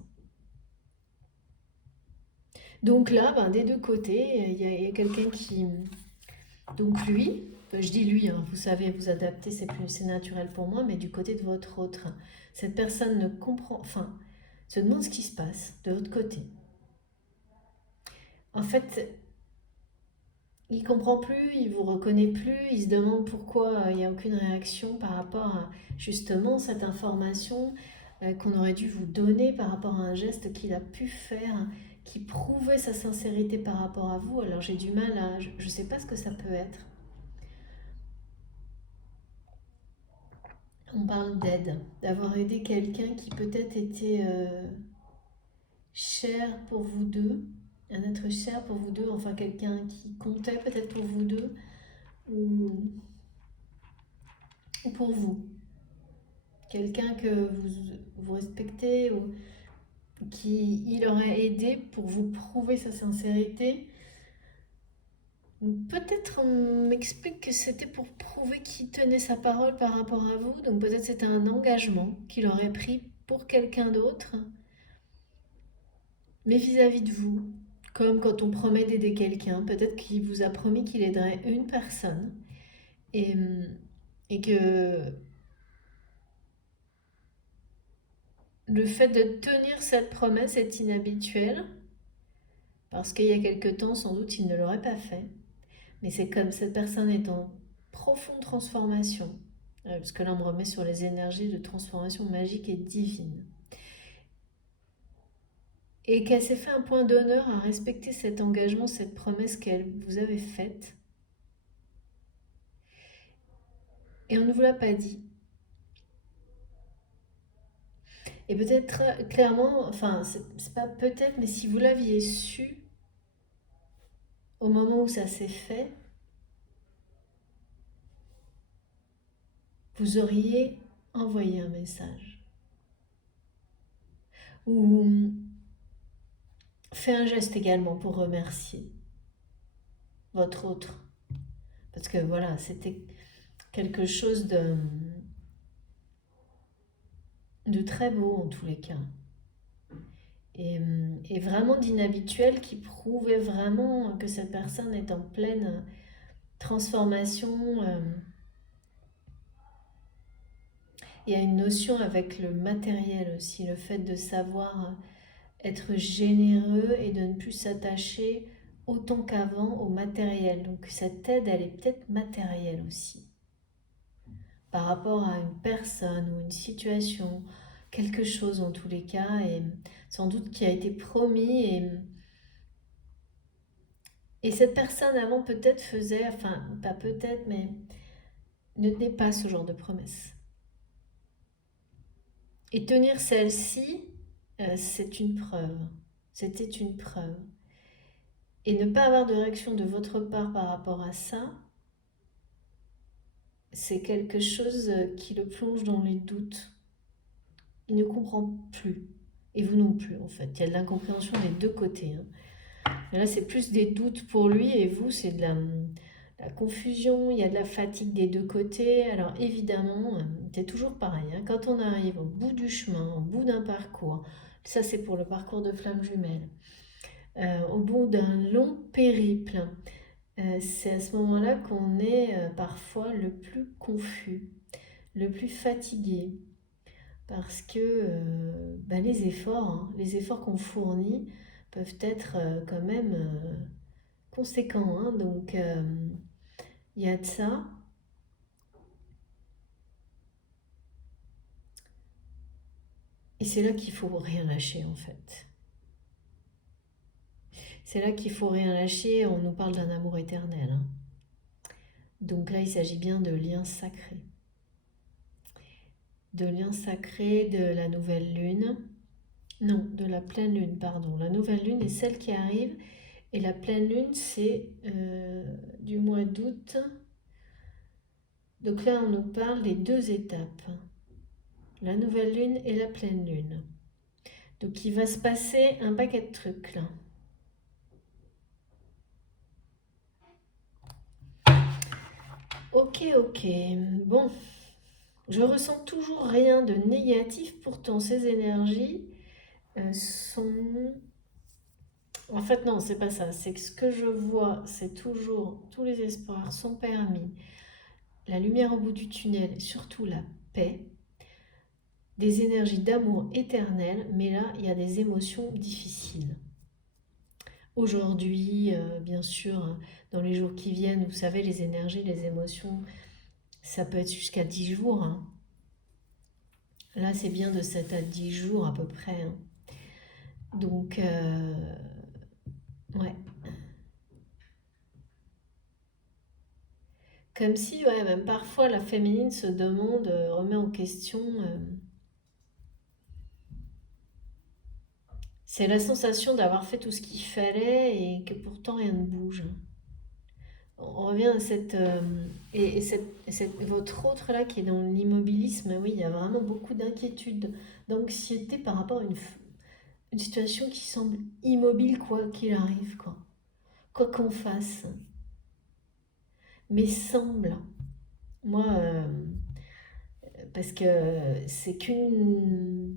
Donc là, ben, des deux côtés, il y a quelqu'un qui... Donc lui, je dis lui, hein, vous savez, vous adaptez, c'est naturel pour moi, mais du côté de votre autre, cette personne ne comprend... Enfin, se demande ce qui se passe de votre côté. En fait, il comprend plus, il vous reconnaît plus, il se demande pourquoi il n'y a aucune réaction par rapport à justement cette information qu'on aurait dû vous donner par rapport à un geste qu'il a pu faire, qui prouvait sa sincérité par rapport à vous. Alors j'ai du mal à... Je ne sais pas ce que ça peut être. On parle d'aide, d'avoir aidé quelqu'un qui peut-être était cher pour vous deux, un être cher pour vous deux, enfin quelqu'un qui comptait peut-être pour vous deux, ou pour vous. Quelqu'un que vous respectez ou qui il aurait aidé pour vous prouver sa sincérité. Peut-être on m'explique que c'était pour prouver qu'il tenait sa parole par rapport à vous, donc peut-être c'était un engagement qu'il aurait pris pour quelqu'un d'autre, mais vis-à-vis de vous. Comme quand on promet d'aider quelqu'un, peut-être qu'il vous a promis qu'il aiderait une personne et, et que le fait de tenir cette promesse est inhabituel, parce qu'il y a quelque temps, sans doute, il ne l'aurait pas fait. Mais c'est comme cette personne est en profonde transformation, parce que là, on me remet sur les énergies de transformation magique et divine. Et qu'elle s'est fait un point d'honneur à respecter cet engagement, cette promesse qu'elle vous avait faite. Et on ne vous l'a pas dit. Et peut-être, clairement, enfin, c'est pas peut-être, mais si vous l'aviez su au moment où ça s'est fait, vous auriez envoyé un message. Ou fait un geste également pour remercier votre autre. Parce que voilà, c'était quelque chose de très beau en tous les cas. Et vraiment d'inhabituel qui prouvait vraiment que cette personne est en pleine transformation. Il y a une notion avec le matériel aussi, le fait de savoir être généreux et de ne plus s'attacher autant qu'avant au matériel. Donc cette aide, elle est peut-être matérielle aussi, par rapport à une personne ou une situation, quelque chose en tous les cas, et sans doute qui a été promis. Et cette personne avant peut-être faisait, enfin pas peut-être, mais ne tenait pas ce genre de promesse. Et tenir celle-ci, c'est une preuve. C'était une preuve. Et ne pas avoir de réaction de votre part par rapport à ça, c'est quelque chose qui le plonge dans les doutes. Il ne comprend plus. Et vous non plus, en fait. Il y a de l'incompréhension des deux côtés. Mais là, c'est plus des doutes pour lui et vous, c'est de la confusion, il y a de la fatigue des deux côtés. Alors évidemment, c'est toujours pareil. Quand on arrive au bout du chemin, au bout d'un parcours, ça c'est pour le parcours de flamme jumelle, au bout d'un long périple, c'est à ce moment-là qu'on est parfois le plus confus, le plus fatigué. Parce que les efforts qu'on fournit peuvent être quand même conséquents. Donc il y a de ça. Et c'est là qu'il faut rien lâcher en fait. C'est là qu'il faut rien lâcher. On nous parle d'un amour éternel. Donc là, il s'agit bien de liens sacrés. De liens sacrés de la nouvelle lune. Non, de la pleine lune, pardon. La nouvelle lune est celle qui arrive. Et la pleine lune, c'est du mois d'août. Donc là, on nous parle des deux étapes. La nouvelle lune et la pleine lune. Donc il va se passer un paquet de trucs là. Ok, bon, je ressens toujours rien de négatif, pourtant ces énergies sont... En fait non, c'est pas ça, c'est que ce que je vois, c'est toujours, tous les espoirs sont permis, la lumière au bout du tunnel, et surtout la paix, des énergies d'amour éternel, mais là, il y a des émotions difficiles. Aujourd'hui, bien sûr, dans les jours qui viennent, vous savez, les énergies, les émotions, ça peut être jusqu'à 10 jours. Là, c'est bien de 7 à 10 jours à peu près. Donc, ouais. Comme si, ouais, même parfois la féminine se demande, remet en question. C'est la sensation d'avoir fait tout ce qu'il fallait et que pourtant rien ne bouge. On revient à cette. Votre autre là qui est dans l'immobilisme, oui, il y a vraiment beaucoup d'inquiétude, d'anxiété par rapport à une situation qui semble immobile, quoi qu'il arrive, quoi qu'on fasse. Mais semble. Moi, parce que c'est qu'une.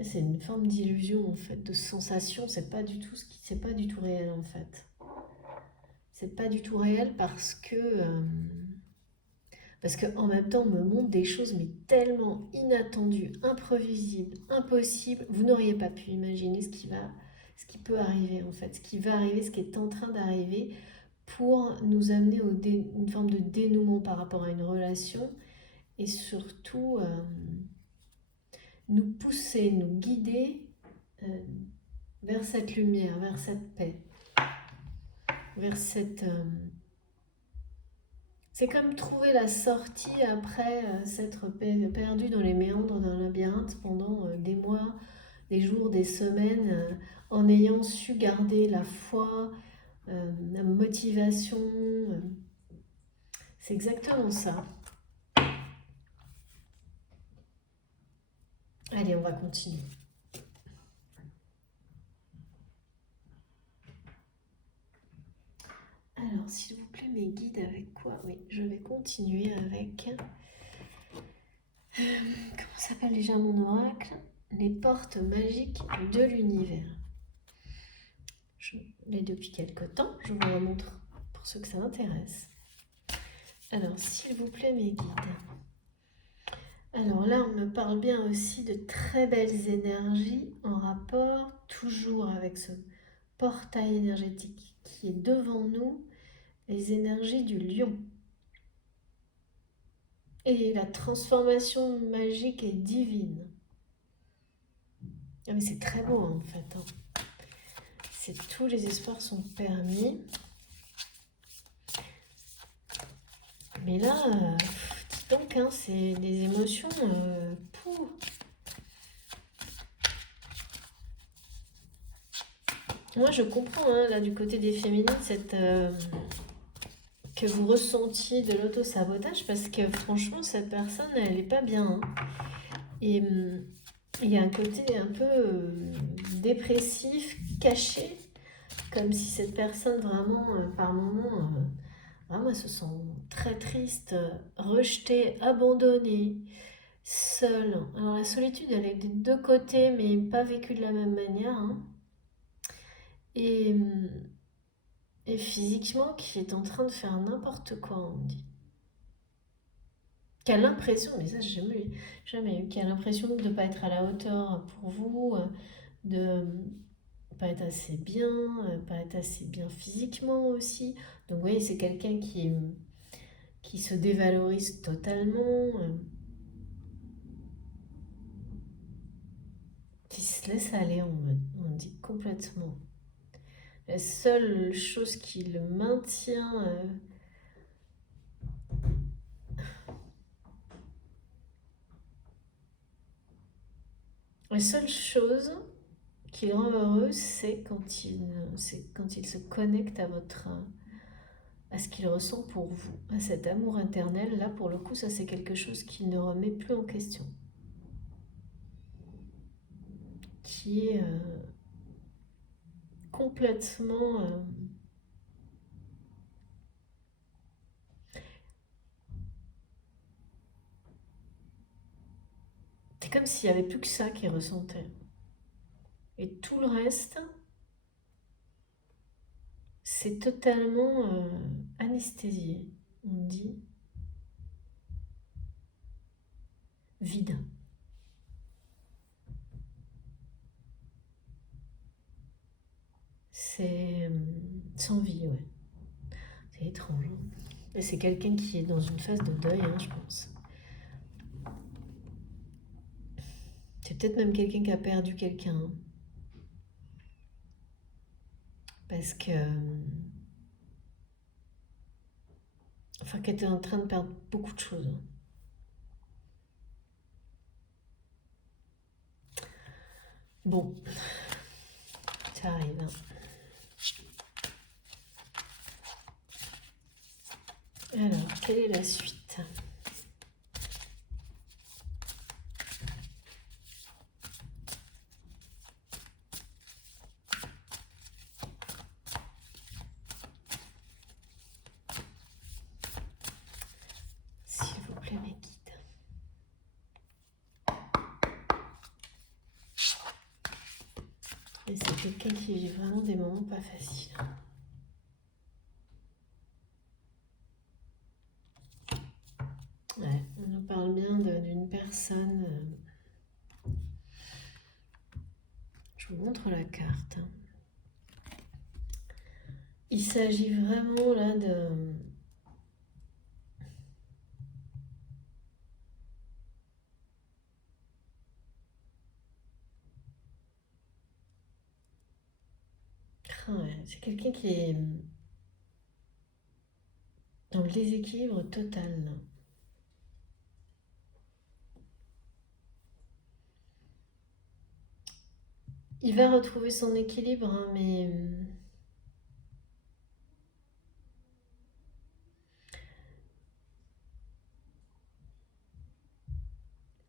C'est une forme d'illusion en fait, de sensation. C'est pas du tout c'est pas du tout réel en fait. C'est pas du tout réel parce que en même temps on me montre des choses mais tellement inattendues, imprévisibles, impossibles. Vous n'auriez pas pu imaginer ce qui peut arriver en fait, ce qui va arriver, ce qui est en train d'arriver pour nous amener une forme de dénouement par rapport à une relation et surtout nous pousser, nous guider euh, vers cette lumière, vers cette paix, vers cette... C'est comme trouver la sortie après s'être perdu dans les méandres d'un labyrinthe pendant des mois, des jours, des semaines, en ayant su garder la foi, la motivation. C'est exactement ça. Allez, on va continuer. Alors, s'il vous plaît, mes guides, avec quoi? Oui, je vais continuer avec... comment s'appelle déjà mon oracle? Les portes magiques de l'univers. Je l'ai depuis quelque temps, je vous la montre pour ceux que ça intéresse. Alors, s'il vous plaît, mes guides. Alors là, on me parle bien aussi de très belles énergies en rapport toujours avec ce portail énergétique qui est devant nous, les énergies du lion. Et la transformation magique et divine. Ah mais c'est très beau en fait. Tous les espoirs sont permis. Mais là, Donc, hein, c'est des émotions pour... Moi, je comprends, hein, là, du côté des féminines, que vous ressentiez de l'auto-sabotage, parce que franchement, cette personne, elle n'est pas bien. Hein. Et il y a un côté un peu dépressif, caché, comme si cette personne, vraiment, par moments, vraiment, elle se sent très triste, rejetée, abandonnée, seule. Alors, la solitude, elle est des deux côtés, mais pas vécue de la même manière. Hein. Et, et physiquement, qui est en train de faire n'importe quoi, on me dit. Qui a l'impression, mais ça, j'ai jamais eu, qui a l'impression de ne pas être à la hauteur pour vous, de pas être assez bien, pas être assez bien physiquement aussi. Donc, vous voyez, c'est quelqu'un qui se dévalorise totalement, qui se laisse aller, on dit complètement. La seule chose qui le maintient, la seule chose qui le rend heureux, c'est quand il se connecte à ce qu'il ressent pour vous, à cet amour éternel. Là, pour le coup, ça, c'est quelque chose qu'il ne remet plus en question. Qui est complètement... c'est comme s'il n'y avait plus que ça qu'il ressentait. Et tout le reste, c'est totalement anesthésié. On dit vide. C'est sans vie, ouais. C'est étrange. Hein. Et c'est quelqu'un qui est dans une phase de deuil, hein, je pense. C'est peut-être même quelqu'un qui a perdu quelqu'un. Hein. Parce que... enfin, qui était en train de perdre beaucoup de choses. Hein. Bon, ça arrive. Hein. Alors, quelle est la suite? S'il vous plaît, mes guides. Et c'est quelqu'un qui vit vraiment des moments pas faciles. Ouais, on nous parle bien d'une personne. Je vous montre la carte. Il s'agit vraiment là de... Ah ouais, c'est quelqu'un qui est dans le déséquilibre total. Là. Il va retrouver son équilibre, hein, mais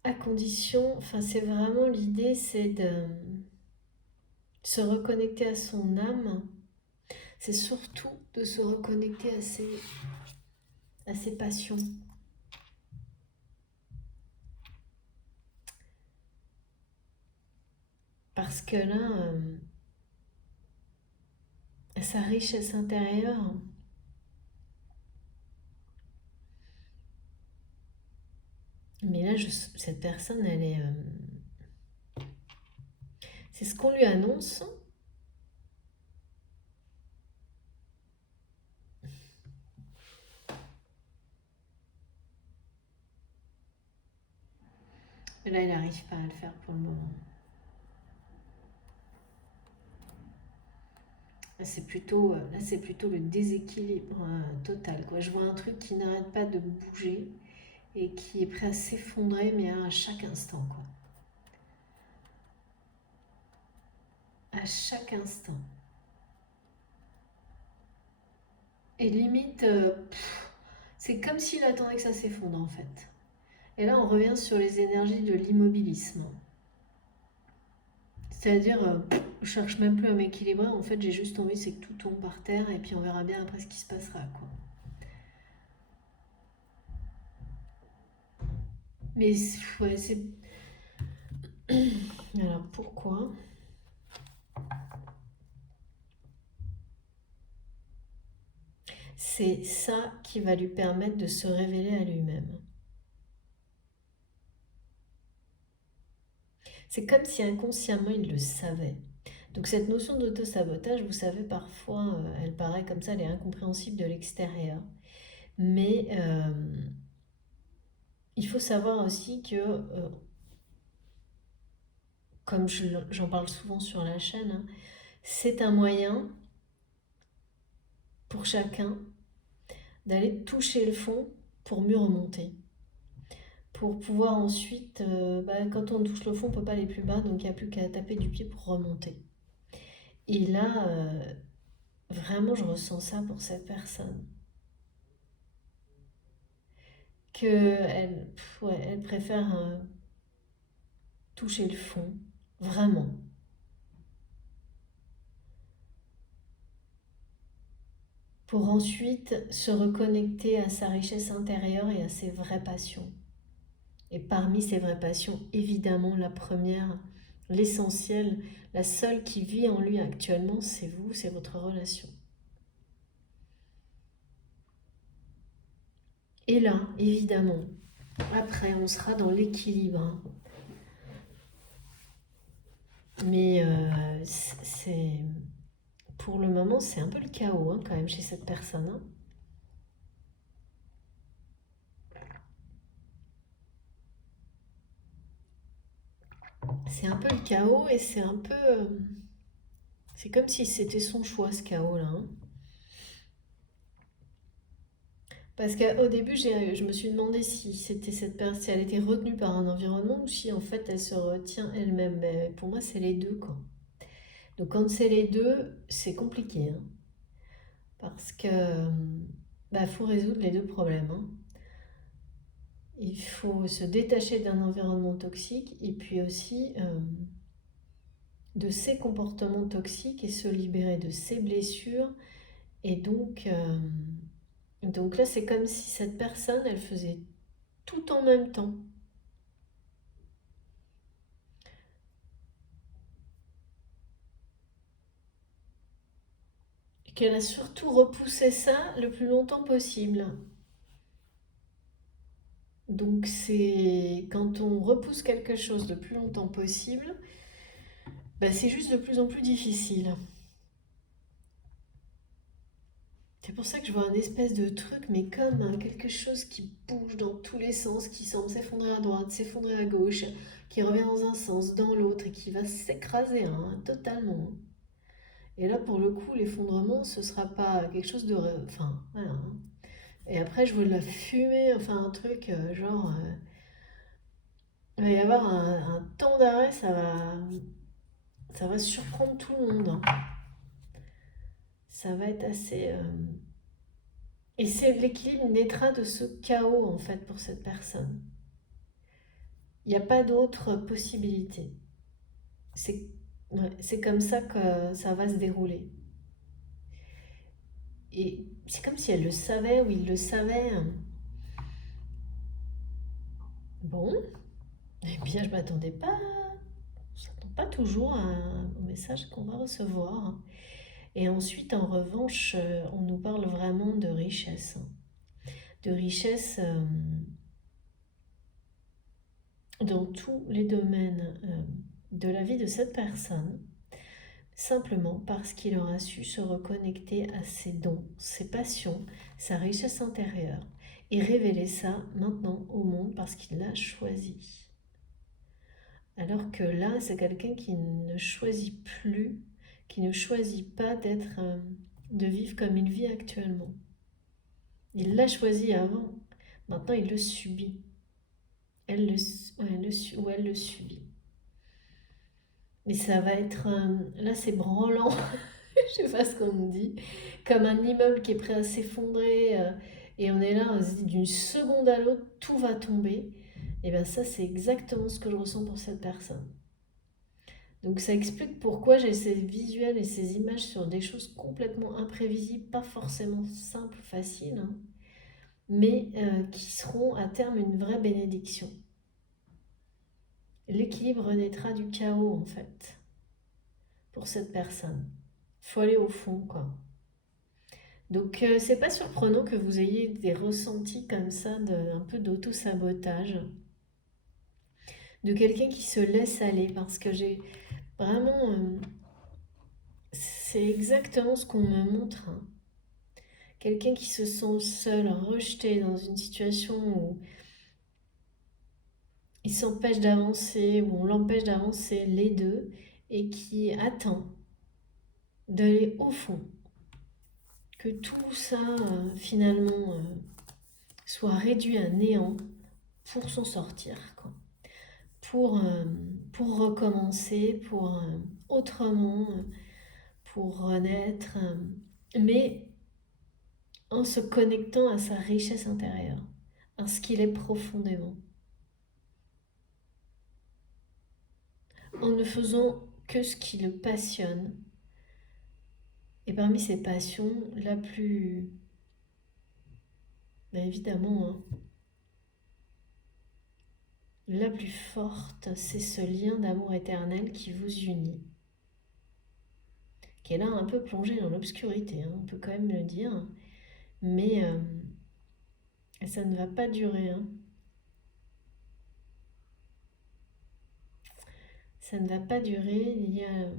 à condition, enfin c'est vraiment l'idée, c'est de se reconnecter à son âme. C'est surtout de se reconnecter à ses passions. Parce que là, sa richesse intérieure, mais là, cette personne, elle est... c'est ce qu'on lui annonce. Et là, il n'arrive pas à le faire pour le moment. Là, c'est plutôt le déséquilibre total. Quoi. Je vois un truc qui n'arrête pas de bouger. et qui est prêt à s'effondrer, mais à chaque instant, quoi. À chaque instant. Et limite, c'est comme s'il attendait que ça s'effondre en fait. Et là, on revient sur les énergies de l'immobilisme. C'est-à-dire, je cherche même plus à m'équilibrer. En fait, j'ai juste envie, c'est que tout tombe par terre et puis on verra bien après ce qui se passera, quoi. Mais ouais, c'est. Alors pourquoi? C'est ça qui va lui permettre de se révéler à lui-même. C'est comme si inconsciemment il le savait. Donc cette notion d'auto-sabotage, vous savez, parfois, elle paraît comme ça, elle est incompréhensible de l'extérieur. Mais il faut savoir aussi que, comme j'en parle souvent sur la chaîne, hein, c'est un moyen pour chacun d'aller toucher le fond pour mieux remonter. Pour pouvoir ensuite, quand on touche le fond, on ne peut pas aller plus bas, donc il n'y a plus qu'à taper du pied pour remonter. Et là, vraiment, je ressens ça pour cette personne. Qu'elle ouais, elle préfère toucher le fond, vraiment. Pour ensuite se reconnecter à sa richesse intérieure et à ses vraies passions. Et parmi ces vraies passions, évidemment, la première, l'essentiel, la seule qui vit en lui actuellement, c'est vous, c'est votre relation. Et là, évidemment, après, on sera dans l'équilibre, hein. Mais c'est pour le moment, c'est un peu le chaos, hein, quand même chez cette personne, hein. C'est un peu le chaos et c'est un peu... c'est comme si c'était son choix, ce chaos-là, hein. Parce qu'au début, je me suis demandé si c'était cette personne, si elle était retenue par un environnement ou si en fait elle se retient elle-même. Mais pour moi, c'est les deux, quoi. Donc quand c'est les deux, c'est compliqué, hein. Parce que faut résoudre les deux problèmes, hein. Il faut se détacher d'un environnement toxique et puis aussi de ses comportements toxiques et se libérer de ses blessures. Et donc là, c'est comme si cette personne, elle faisait tout en même temps. Et qu'elle a surtout repoussé ça le plus longtemps possible. Donc c'est quand on repousse quelque chose le plus longtemps possible, c'est juste de plus en plus difficile. C'est pour ça que je vois un espèce de truc, mais comme quelque chose qui bouge dans tous les sens, qui semble s'effondrer à droite, s'effondrer à gauche, qui revient dans un sens, dans l'autre, et qui va s'écraser, hein, totalement. Et là, pour le coup, l'effondrement, ce sera pas quelque chose de... Enfin, voilà, hein. Et après, je vois de la fumée, enfin un truc genre... il va y avoir un temps d'arrêt, ça va surprendre tout le monde, hein. Ça va être assez... Et c'est l'équilibre naîtra de ce chaos, en fait, pour cette personne. Il n'y a pas d'autre possibilité. C'est c'est comme ça que ça va se dérouler. Et c'est comme si elle le savait ou il le savait. Bon, eh bien, je m'attendais pas. On s'attend pas toujours à un message qu'on va recevoir. Et ensuite, en revanche, on nous parle vraiment de richesse. De richesse dans tous les domaines de la vie de cette personne, simplement parce qu'il aura su se reconnecter à ses dons, ses passions, sa richesse intérieure, et révéler ça maintenant au monde parce qu'il l'a choisi. Alors que là, c'est quelqu'un qui ne choisit plus, qui ne choisit pas de vivre comme il vit actuellement. Il l'a choisi avant, maintenant il le subit. elle le subit. Mais ça va être... là, c'est branlant. Je sais pas ce qu'on me dit. Comme un immeuble qui est prêt à s'effondrer. Et on est là, on se dit d'une seconde à l'autre, tout va tomber. Et bien ça, c'est exactement ce que je ressens pour cette personne. Donc ça explique pourquoi j'ai ces visuels et ces images sur des choses complètement imprévisibles, pas forcément simples, faciles, hein, mais qui seront à terme une vraie bénédiction. L'équilibre renaîtra du chaos en fait, pour cette personne. Faut aller au fond quoi. Donc c'est pas surprenant que vous ayez des ressentis comme ça, un peu d'auto-sabotage, de quelqu'un qui se laisse aller, parce que j'ai vraiment... c'est exactement ce qu'on me montre, hein. Quelqu'un qui se sent seul, rejeté dans une situation où il s'empêche d'avancer, où on l'empêche d'avancer les deux, et qui attend d'aller au fond. Que tout ça, finalement, soit réduit à néant pour s'en sortir, quoi. Pour recommencer, pour autrement, pour renaître, mais en se connectant à sa richesse intérieure, à ce qu'il est profondément. En ne faisant que ce qui le passionne. Et parmi ses passions, la plus... Ben évidemment, hein, la plus forte, c'est ce lien d'amour éternel qui vous unit. Qui est là un peu plongé dans l'obscurité, hein, on peut quand même le dire. Mais ça ne va pas durer, hein. Ça ne va pas durer, il y a...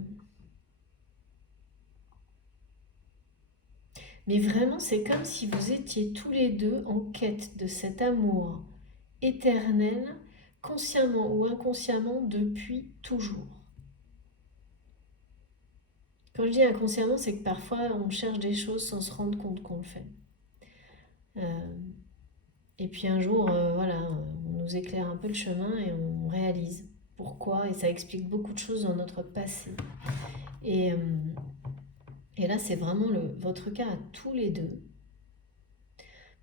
Mais vraiment, c'est comme si vous étiez tous les deux en quête de cet amour éternel, consciemment ou inconsciemment, depuis toujours. Quand je dis inconsciemment, c'est que parfois on cherche des choses sans se rendre compte qu'on le fait. Et puis un jour, voilà, on nous éclaire un peu le chemin et on réalise pourquoi, et ça explique beaucoup de choses dans notre passé. Et là, c'est vraiment votre cas à tous les deux.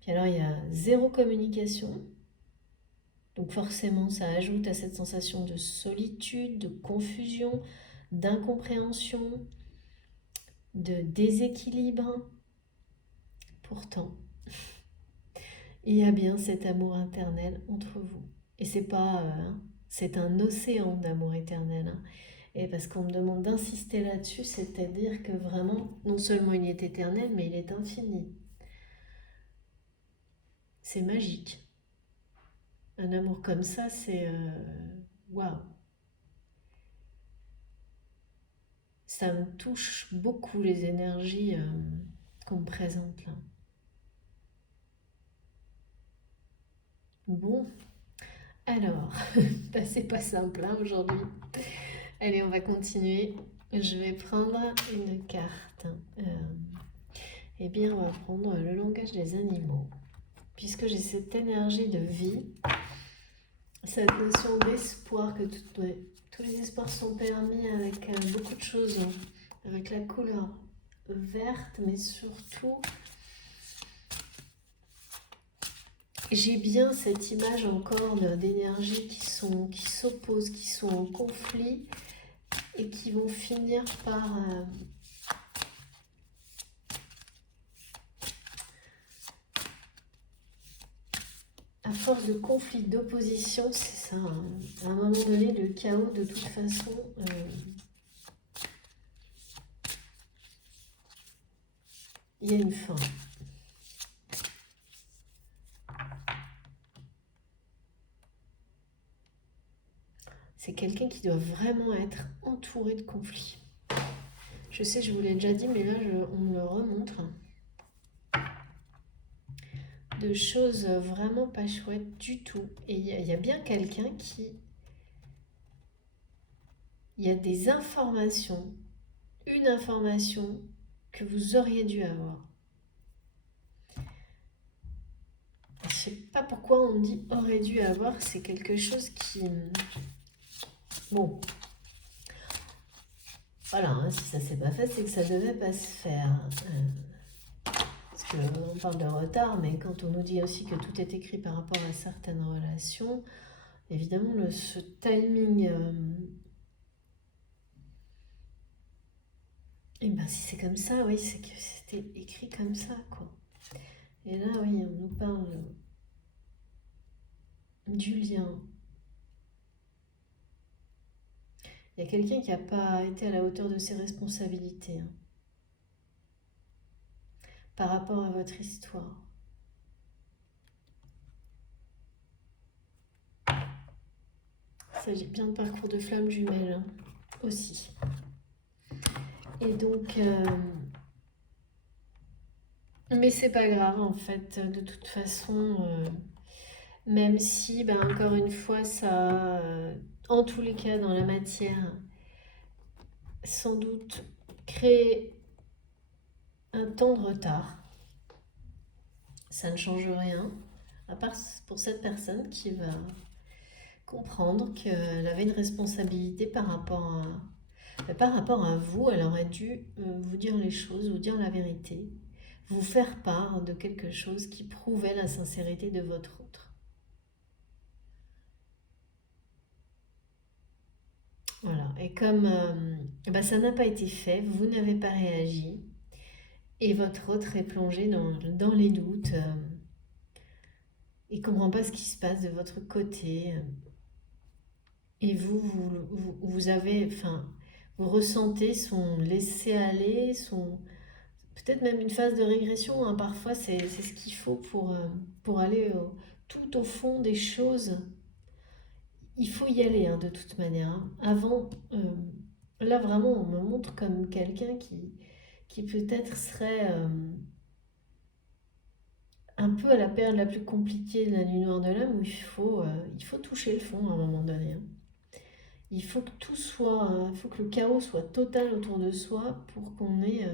Puis alors, il y a zéro communication. Donc forcément, ça ajoute à cette sensation de solitude, de confusion, d'incompréhension, de déséquilibre. Pourtant, il y a bien cet amour éternel entre vous. Et c'est pas... c'est un océan d'amour éternel, hein. Et parce qu'on me demande d'insister là-dessus, c'est-à-dire que vraiment, non seulement il est éternel, mais il est infini. C'est magique. Un amour comme ça, c'est... waouh. Ça me touche beaucoup les énergies qu'on me présente là. Bon, alors, bah, c'est pas simple hein, aujourd'hui. Allez, on va continuer. Je vais prendre une carte. Eh bien, on va prendre le langage des animaux. Puisque j'ai cette énergie de vie, cette notion d'espoir, que tous les espoirs sont permis avec beaucoup de choses, hein, avec la couleur verte, mais surtout, j'ai bien cette image encore d'énergie qui s'opposent, qui sont en conflit et qui vont finir par... à force de conflit, d'opposition, c'est ça, hein. À un moment donné, le chaos, de toute façon, il y a une fin. C'est quelqu'un qui doit vraiment être entouré de conflits. Je sais, je vous l'ai déjà dit, mais là, on me le remontre. De choses vraiment pas chouettes du tout. Et il y a bien quelqu'un qui... Il y a des informations, une information que vous auriez dû avoir. sais pas pourquoi on me dit aurait dû avoir, c'est quelque chose qui... Bon, voilà, hein, si ça s'est pas fait, c'est que ça devait pas se faire. Parce qu'on parle de retard, mais quand on nous dit aussi que tout est écrit par rapport à certaines relations, évidemment, ce timing... et ben si c'est comme ça, oui, c'est que c'était écrit comme ça, quoi. Et là, oui, on nous parle du lien. Il y a quelqu'un qui n'a pas été à la hauteur de ses responsabilités, hein, par rapport à votre histoire. Il s'agit bien de parcours de flamme jumelle, hein, aussi. Et donc... mais c'est pas grave, en fait. De toute façon, même si, ben, encore une fois, ça... en tous les cas, dans la matière, sans doute créer un temps de retard. Ça ne change rien, à part pour cette personne qui va comprendre qu'elle avait une responsabilité par rapport à vous. Elle aurait dû vous dire les choses, vous dire la vérité, vous faire part de quelque chose qui prouvait la sincérité de votre autre. Voilà, et comme ça n'a pas été fait, vous n'avez pas réagi, et votre autre est plongé dans les doutes, il ne comprend pas ce qui se passe de votre côté, et vous avez, enfin, vous ressentez son laisser-aller, peut-être même une phase de régression, hein. Parfois, c'est ce qu'il faut pour aller tout au fond des choses. Il faut y aller, hein, de toute manière, hein. Avant, là vraiment, on me montre comme quelqu'un qui peut-être serait un peu à la période la plus compliquée de la nuit noire de l'âme, où il faut toucher le fond à un moment donné, hein. Il faut que tout soit, il faut que le chaos soit total autour de soi pour qu'on ait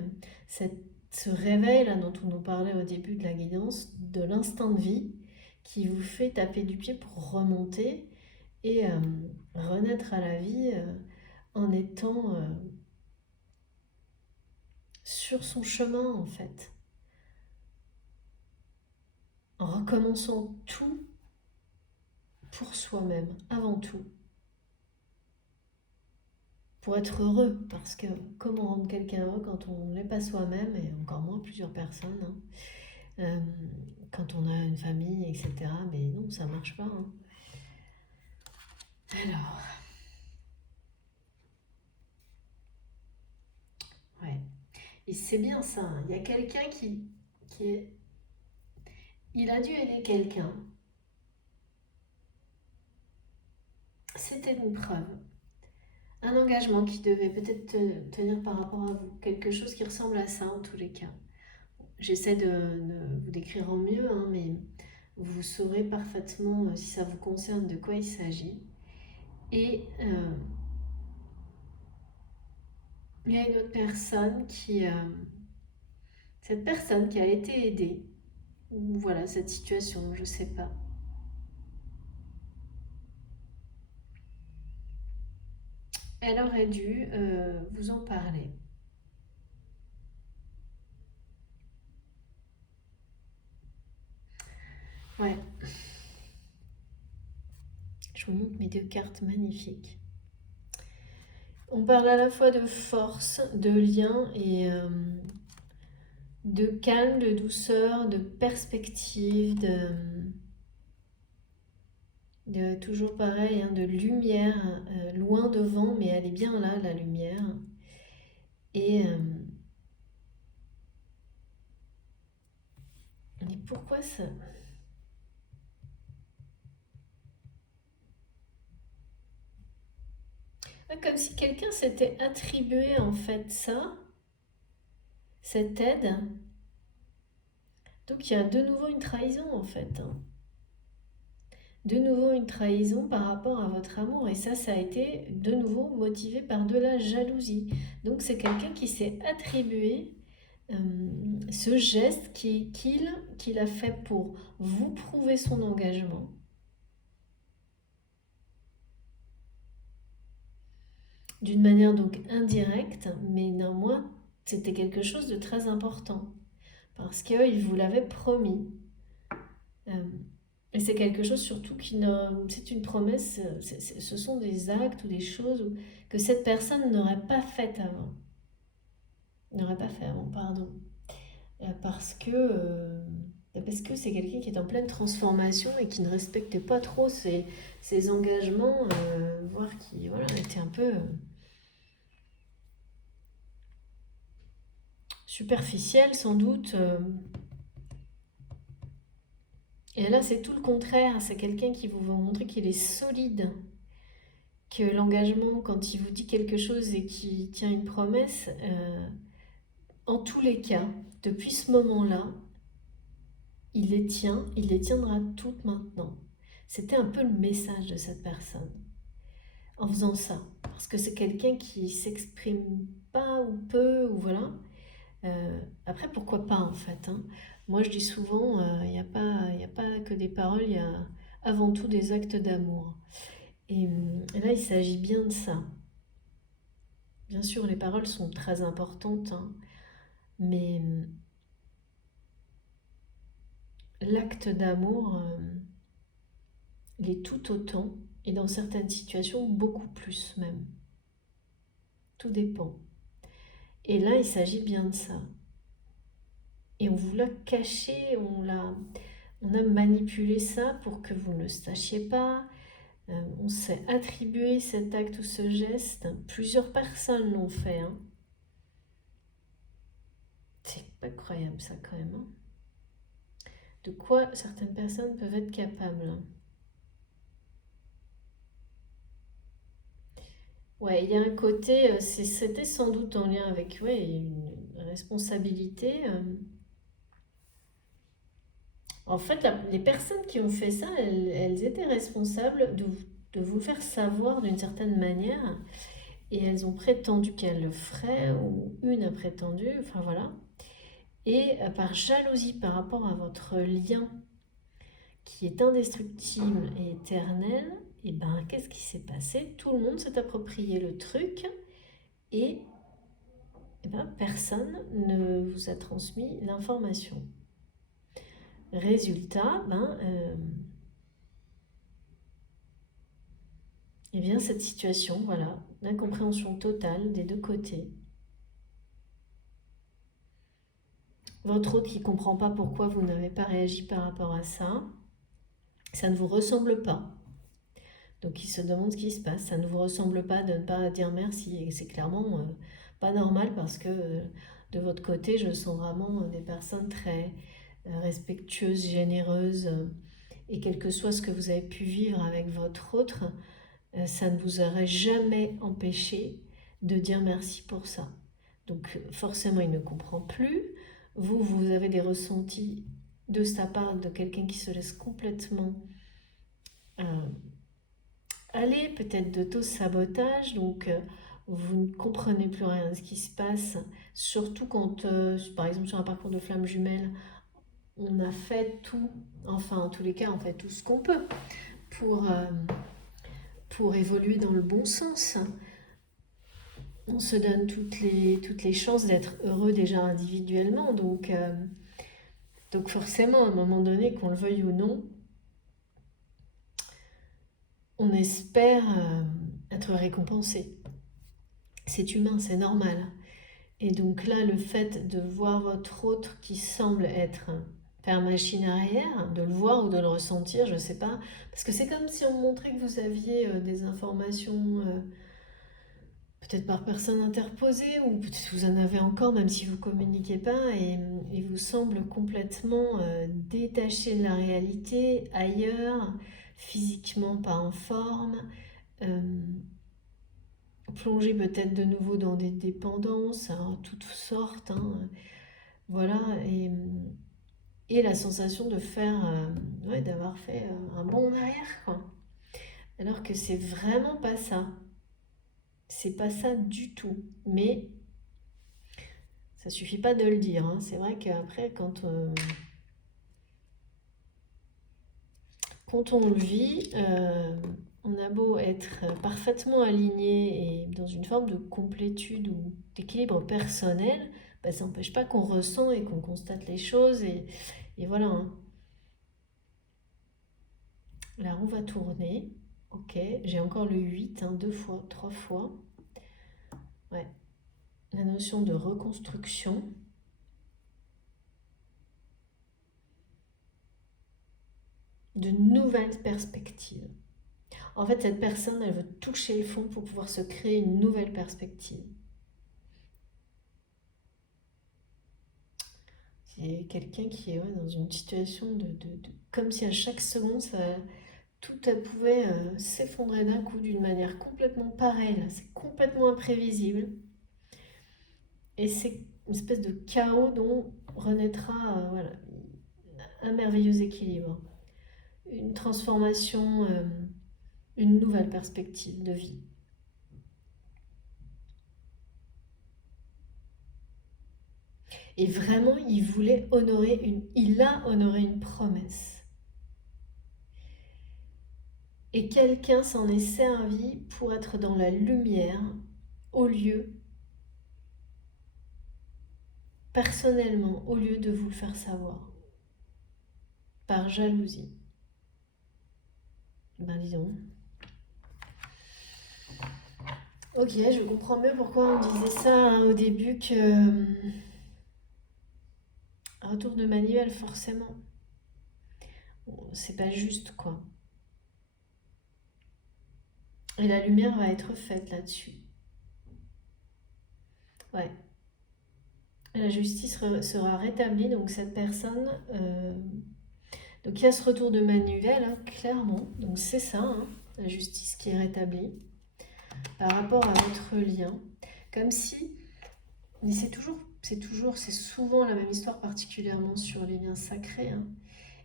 ce réveil là dont on nous parlait au début de la guidance, de l'instinct de vie qui vous fait taper du pied pour remonter et renaître à la vie en étant sur son chemin en fait, en recommençant tout pour soi-même avant tout. Pour être heureux, parce que comment rendre quelqu'un heureux quand on ne l'est pas soi-même, et encore moins plusieurs personnes, hein. Quand on a une famille, etc. Mais non, ça marche pas, hein. Alors, ouais. Et c'est bien ça, hein. Il y a quelqu'un qui est... Il a dû aider quelqu'un. C'était une preuve. Un engagement qui devait peut-être tenir par rapport à vous. Quelque chose qui ressemble à ça en tous les cas. J'essaie de vous décrire en mieux, hein, mais vous saurez parfaitement, si ça vous concerne, de quoi il s'agit. Et il y a une autre personne cette personne qui a été aidée, ou voilà, cette situation, je sais pas. Elle aurait dû vous en parler. Ouais. Je vous montre mes deux cartes magnifiques. On parle à la fois de force, de lien et de calme, de douceur, de perspective, de toujours pareil, hein, de lumière, loin devant, mais elle est bien là, la lumière. Et pourquoi ça? Comme si quelqu'un s'était attribué en fait ça, cette aide. Donc il y a de nouveau une trahison en fait, hein. De nouveau une trahison par rapport à votre amour. Et ça a été de nouveau motivé par de la jalousie. Donc c'est quelqu'un qui s'est attribué ce geste qu'il a fait pour vous prouver son engagement, d'une manière donc indirecte, mais néanmoins, c'était quelque chose de très important, parce qu'il vous l'avait promis. Et c'est quelque chose surtout qui ne... C'est une promesse, ce sont des actes ou des choses que cette personne n'aurait pas faites avant. N'aurait pas fait avant, pardon. Parce que... parce que c'est quelqu'un qui est en pleine transformation et qui ne respectait pas trop ses engagements, voire qui voilà, était un peu superficiel sans doute. Et là, c'est tout le contraire. C'est quelqu'un qui vous veut montrer qu'il est solide, que l'engagement, quand il vous dit quelque chose et qu'il tient une promesse, en tous les cas, depuis ce moment-là, il les tient, il les tiendra toutes maintenant. C'était un peu le message de cette personne en faisant ça. Parce que c'est quelqu'un qui s'exprime pas ou peu, ou voilà. Après, pourquoi pas en fait, hein. Moi, je dis souvent, il n'y a pas que des paroles, il y a avant tout des actes d'amour. Et là, il s'agit bien de ça. Bien sûr, les paroles sont très importantes, hein, mais l'acte d'amour l'est tout autant, et dans certaines situations, beaucoup plus même. Tout dépend. Et là, il s'agit bien de ça. Et on vous l'a caché, on a manipulé ça pour que vous ne le sachiez pas. On s'est attribué cet acte ou ce geste. Plusieurs personnes l'ont fait, hein. C'est pas croyable ça quand même, hein. De quoi certaines personnes peuvent être capables, hein. Ouais, il y a un côté, c'était sans doute en lien avec ouais, une responsabilité. En fait, les personnes qui ont fait ça, elles étaient responsables de vous le faire savoir d'une certaine manière, et elles ont prétendu qu'elles le feraient, ou une a prétendu, enfin voilà. Et par jalousie par rapport à votre lien qui est indestructible et éternel, et ben qu'est-ce qui s'est passé? Tout le monde s'est approprié le truc, et eh ben, personne ne vous a transmis l'information. Résultat, eh bien cette situation, voilà, d'incompréhension totale des deux côtés. Votre autre qui ne comprend pas pourquoi vous n'avez pas réagi par rapport à ça, ça ne vous ressemble pas. Donc il se demande ce qui se passe, ça ne vous ressemble pas de ne pas dire merci, et c'est clairement pas normal parce que de votre côté, je sens vraiment des personnes très respectueuses, généreuses, et quel que soit ce que vous avez pu vivre avec votre autre, ça ne vous aurait jamais empêché de dire merci pour ça. Donc forcément, il ne comprend plus. Vous avez des ressentis de sa part de quelqu'un qui se laisse complètement euh, aller, peut-être d'auto-sabotage. Donc vous ne comprenez plus rien de ce qui se passe. Surtout quand, par exemple, sur un parcours de flamme jumelle, on a fait tout, enfin en tous les cas, on fait tout ce qu'on peut pour, euh, pour évoluer dans le bon sens. On se donne toutes les chances d'être heureux déjà individuellement. Donc forcément, à un moment donné, qu'on le veuille ou non, on espère être récompensé. C'est humain, c'est normal. Et donc là, le fait de voir votre autre qui semble être faire machine arrière, de le voir ou de le ressentir, je ne sais pas. Parce que c'est comme si on montrait que vous aviez des informations peut-être par personne interposée, ou peut-être vous en avez encore, même si vous ne communiquez pas, et il vous semble complètement détaché de la réalité, ailleurs, physiquement pas en forme, euh, plongé peut-être de nouveau dans des dépendances, hein, toutes sortes, hein, voilà, et la sensation de faire, ouais, d'avoir fait un bond en arrière, quoi. Alors que c'est vraiment pas ça. C'est pas ça du tout. Mais Ça suffit pas de le dire, hein. C'est vrai qu'après, quand on le vit, on a beau être parfaitement aligné et dans une forme de complétude ou d'équilibre personnel, bah, ça n'empêche pas qu'on ressent et qu'on constate les choses. Et voilà, hein. La roue va tourner. Ok, j'ai encore le 8, hein, deux fois, trois fois. Ouais. La notion de reconstruction. De nouvelles perspectives. En fait, cette personne, elle veut toucher le fond pour pouvoir se créer une nouvelle perspective. C'est quelqu'un qui est dans une situation comme si à chaque seconde, tout pouvait s'effondrer d'un coup d'une manière complètement pareille. Là. C'est complètement imprévisible. Et c'est une espèce de chaos dont renaîtra voilà, un merveilleux équilibre. Une transformation, une nouvelle perspective de vie. Et vraiment, il a honoré une promesse. Et quelqu'un s'en est servi pour être dans la lumière, au lieu, personnellement, au lieu de vous le faire savoir, par jalousie. Ben dis donc. Ok, je comprends mieux pourquoi on disait ça hein, au début que retour de manuel forcément. Bon, c'est pas juste quoi. Et la lumière va être faite là-dessus. Ouais. La justice sera rétablie, donc cette personne. Donc il y a ce retour de manuel, hein, clairement. Donc c'est ça, hein, la justice qui est rétablie par rapport à votre lien. Comme si. Mais c'est souvent la même histoire, particulièrement sur les liens sacrés. Hein.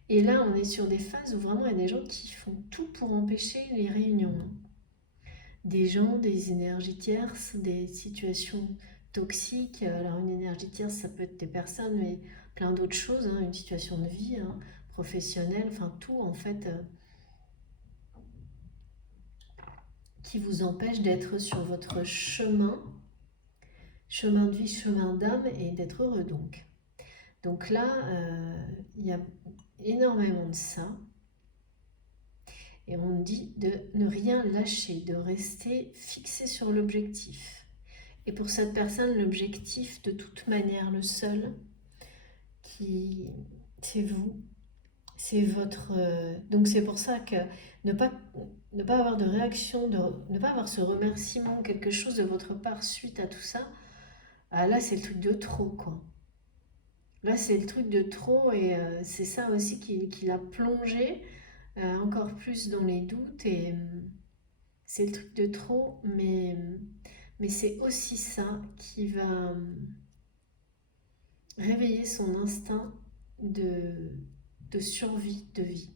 Et là, on est sur des phases où vraiment il y a des gens qui font tout pour empêcher les réunions. Hein. Des gens, des énergies tierces, des situations toxiques. Alors une énergie tierce, ça peut être des personnes, mais plein d'autres choses, hein, une situation de vie hein, professionnelle, enfin tout en fait, qui vous empêche d'être sur votre chemin de vie, chemin d'âme et d'être heureux donc. Donc là, il y a énormément de ça. Et on dit de ne rien lâcher, de rester fixé sur l'objectif. Et pour cette personne, l'objectif, de toute manière, le seul, c'est vous. C'est votre. Donc c'est pour ça que ne pas, ne pas avoir de réaction, ne pas avoir ce remerciement, quelque chose de votre part suite à tout ça, ah, là c'est le truc de trop, quoi. Là c'est le truc de trop et c'est ça aussi qui l'a plongé encore plus dans les doutes et c'est le truc de trop, mais c'est aussi ça qui va réveiller son instinct de, de survie, de vie.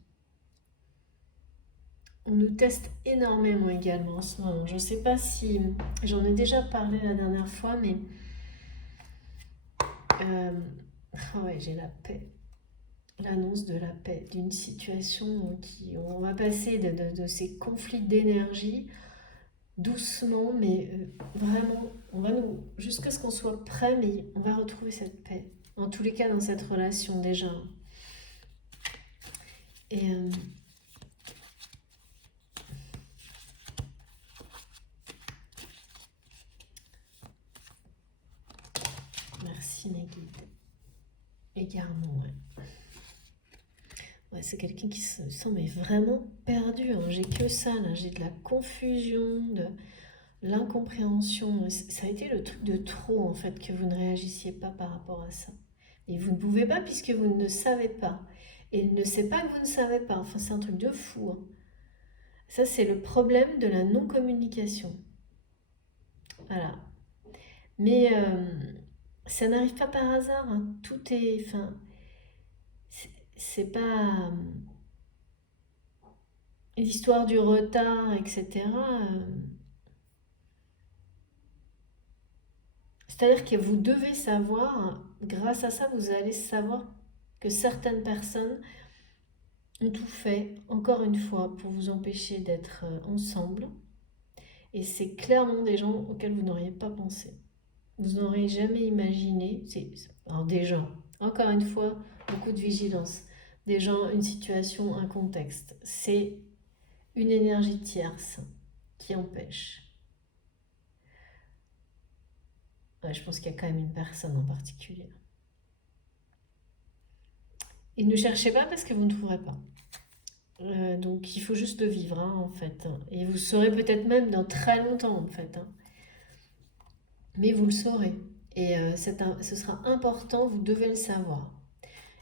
On nous teste énormément également en ce moment. Je ne sais pas si j'en ai déjà parlé la dernière fois, mais oh ouais, j'ai la paix. L'annonce de la paix, d'une situation qui on va passer de ces conflits d'énergie doucement, mais vraiment, on va nous jusqu'à ce qu'on soit prêt, mais on va retrouver cette paix. En tous les cas, dans cette relation déjà. Et merci mes guides. Égarement, ouais. Ouais, c'est quelqu'un qui se sent mais vraiment perdu. Hein. J'ai que ça là, j'ai de la confusion, de l'incompréhension. Ça a été le truc de trop en fait que vous ne réagissiez pas par rapport à ça. Et vous ne pouvez pas puisque vous ne savez pas. Et il ne sait pas que vous ne savez pas. Enfin, c'est un truc de fou. Hein. Ça, c'est le problème de la non-communication. Voilà. Mais ça n'arrive pas par hasard. Hein. Tout est. Enfin, c'est pas. L'histoire du retard, etc. C'est-à-dire que vous devez savoir, grâce à ça, vous allez savoir que certaines personnes ont tout fait, encore une fois, pour vous empêcher d'être ensemble. Et c'est clairement des gens auxquels vous n'auriez pas pensé. Vous n'auriez jamais imaginé. Alors des gens, encore une fois, beaucoup de vigilance. Des gens, une situation, un contexte. C'est une énergie tierce qui empêche. Ouais, je pense qu'il y a quand même une personne en particulier. Et ne cherchez pas parce que vous ne trouverez pas. Donc il faut juste le vivre, hein, en fait. Et vous le saurez peut-être même dans très longtemps, en fait, hein. Mais vous le saurez. Et ce sera important, vous devez le savoir.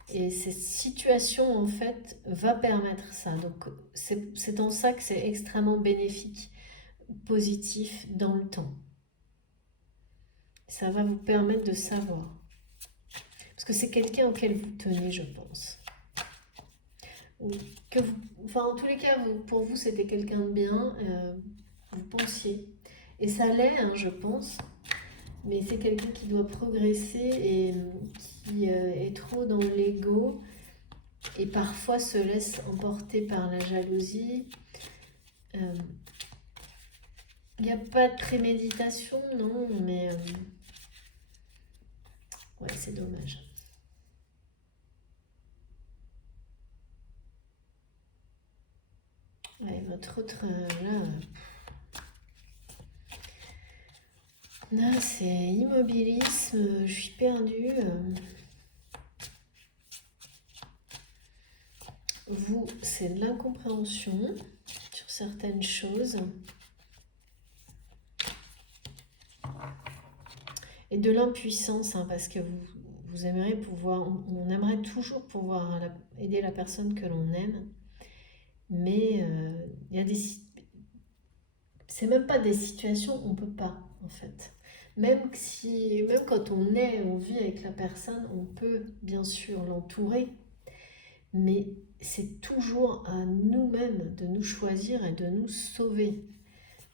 Et cette situation, en fait, va permettre ça. Donc c'est en ça que c'est extrêmement bénéfique, positif dans le temps. Ça va vous permettre de savoir. Parce que c'est quelqu'un auquel vous tenez, je pense. Ou que vous, enfin, en tous les cas, pour vous, c'était quelqu'un de bien, vous pensiez. Et ça l'est, hein, je pense, mais c'est quelqu'un qui doit progresser et qui est trop dans l'ego et parfois se laisse emporter par la jalousie. Il n'y a pas de préméditation, non, mais ouais, c'est dommage. Ouais, votre autre, là c'est immobilisme, je suis perdue. Vous, c'est de l'incompréhension sur certaines choses et de l'impuissance, hein, parce que vous aimeriez pouvoir, on aimerait toujours pouvoir aider la personne que l'on aime, mais il y a c'est même pas des situations où on peut pas, en fait. Même quand on vit avec la personne, on peut bien sûr l'entourer, mais c'est toujours à nous-mêmes de nous choisir et de nous sauver.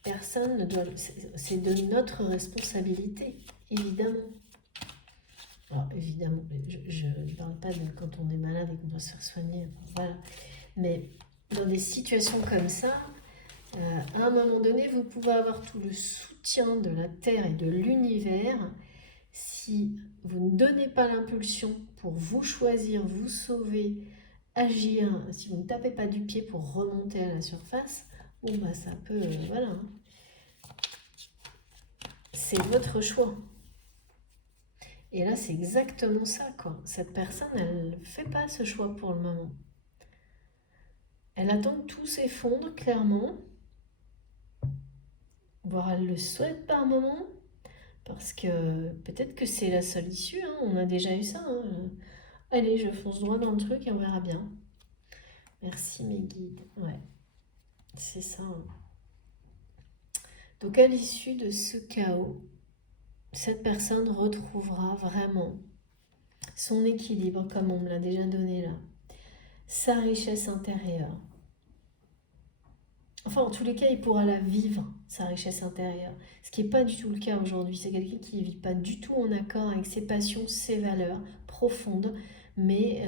Personne ne doit. C'est de notre responsabilité, évidemment. Alors, évidemment, je ne parle pas de quand on est malade et qu'on doit se faire soigner. Voilà. Mais dans des situations comme ça, à un moment donné, vous pouvez avoir tout le soutien de la Terre et de l'univers. Si vous ne donnez pas l'impulsion pour vous choisir, vous sauver, agir, si vous ne tapez pas du pied pour remonter à la surface, bon bah ça peut, voilà, hein. C'est votre choix. Et là, c'est exactement ça, quoi. Cette personne, elle ne fait pas ce choix pour le moment. Elle attend que tout s'effondre, clairement. Voire elle le souhaite par moment. Parce que peut-être que c'est la seule issue, hein. On a déjà eu ça, hein. Allez, je fonce droit dans le truc et on verra bien. Merci mes guides. Ouais, c'est ça, hein. Donc à l'issue de ce chaos, cette personne retrouvera vraiment son équilibre, comme on me l'a déjà donné là, sa richesse intérieure. Enfin, en tous les cas, il pourra la vivre, sa richesse intérieure. Ce qui n'est pas du tout le cas aujourd'hui. C'est quelqu'un qui ne vit pas du tout en accord avec ses passions, ses valeurs profondes, mais,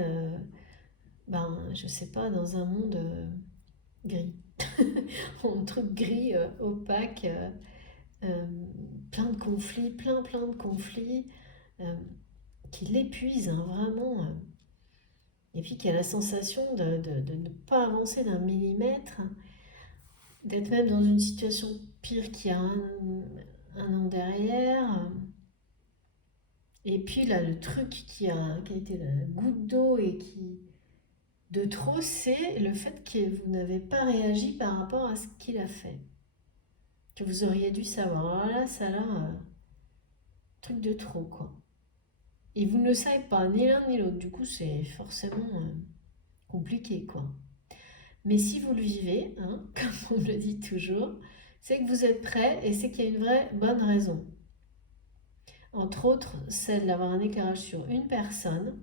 je sais pas, dans un monde gris. Un truc gris, opaque, euh, plein de conflits, plein de conflits, euh, qui l'épuisent, hein, vraiment. Et puis qui a la sensation de ne pas avancer d'un millimètre, d'être même dans une situation pire qu'il y a un an derrière. Et puis là, le truc qui a été la goutte d'eau et qui de trop, c'est le fait que vous n'avez pas réagi par rapport à ce qu'il a fait. Que vous auriez dû savoir. Alors là, ça là, truc de trop, quoi. Et vous ne le savez pas, ni l'un ni l'autre. Du coup, c'est forcément compliqué, quoi. Mais si vous le vivez, hein, comme on me le dit toujours, c'est que vous êtes prêt et c'est qu'il y a une vraie bonne raison. Entre autres, celle d'avoir un éclairage sur une personne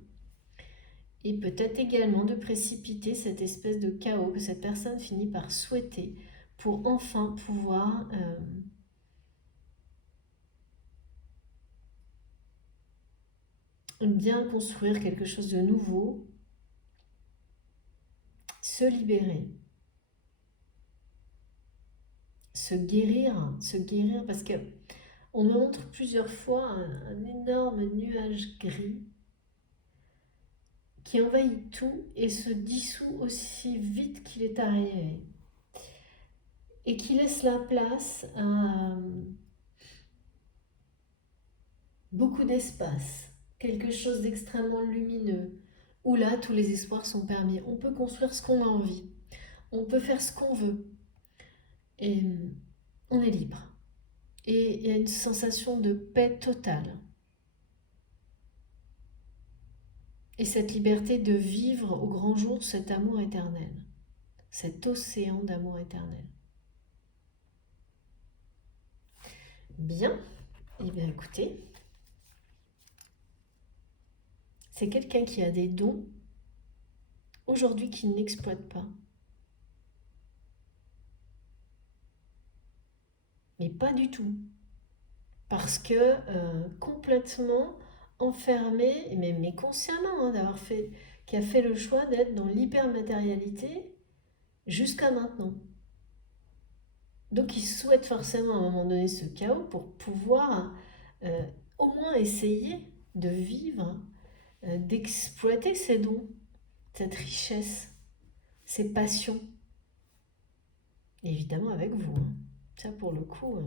et peut-être également de précipiter cette espèce de chaos que cette personne finit par souhaiter pour enfin pouvoir bien construire quelque chose de nouveau, se libérer, se guérir parce que on me montre plusieurs fois un énorme nuage gris qui envahit tout et se dissout aussi vite qu'il est arrivé et qui laisse la place à beaucoup d'espace, quelque chose d'extrêmement lumineux, où là tous les espoirs sont permis. On peut construire ce qu'on a envie, on peut faire ce qu'on veut et on est libre. Et il y a une sensation de paix totale. Et cette liberté de vivre au grand jour cet amour éternel, cet océan d'amour éternel. Bien, eh bien écoutez, c'est quelqu'un qui a des dons aujourd'hui qu'il n'exploite pas. Mais pas du tout. Parce que complètement enfermé, mais consciemment d'avoir fait, qui a fait le choix d'être dans l'hypermatérialité jusqu'à maintenant. Donc il souhaite forcément à un moment donné ce chaos pour pouvoir au moins essayer de vivre, d'exploiter ses dons, cette richesse, ses passions. Et évidemment avec vous. Hein. Ça pour le coup...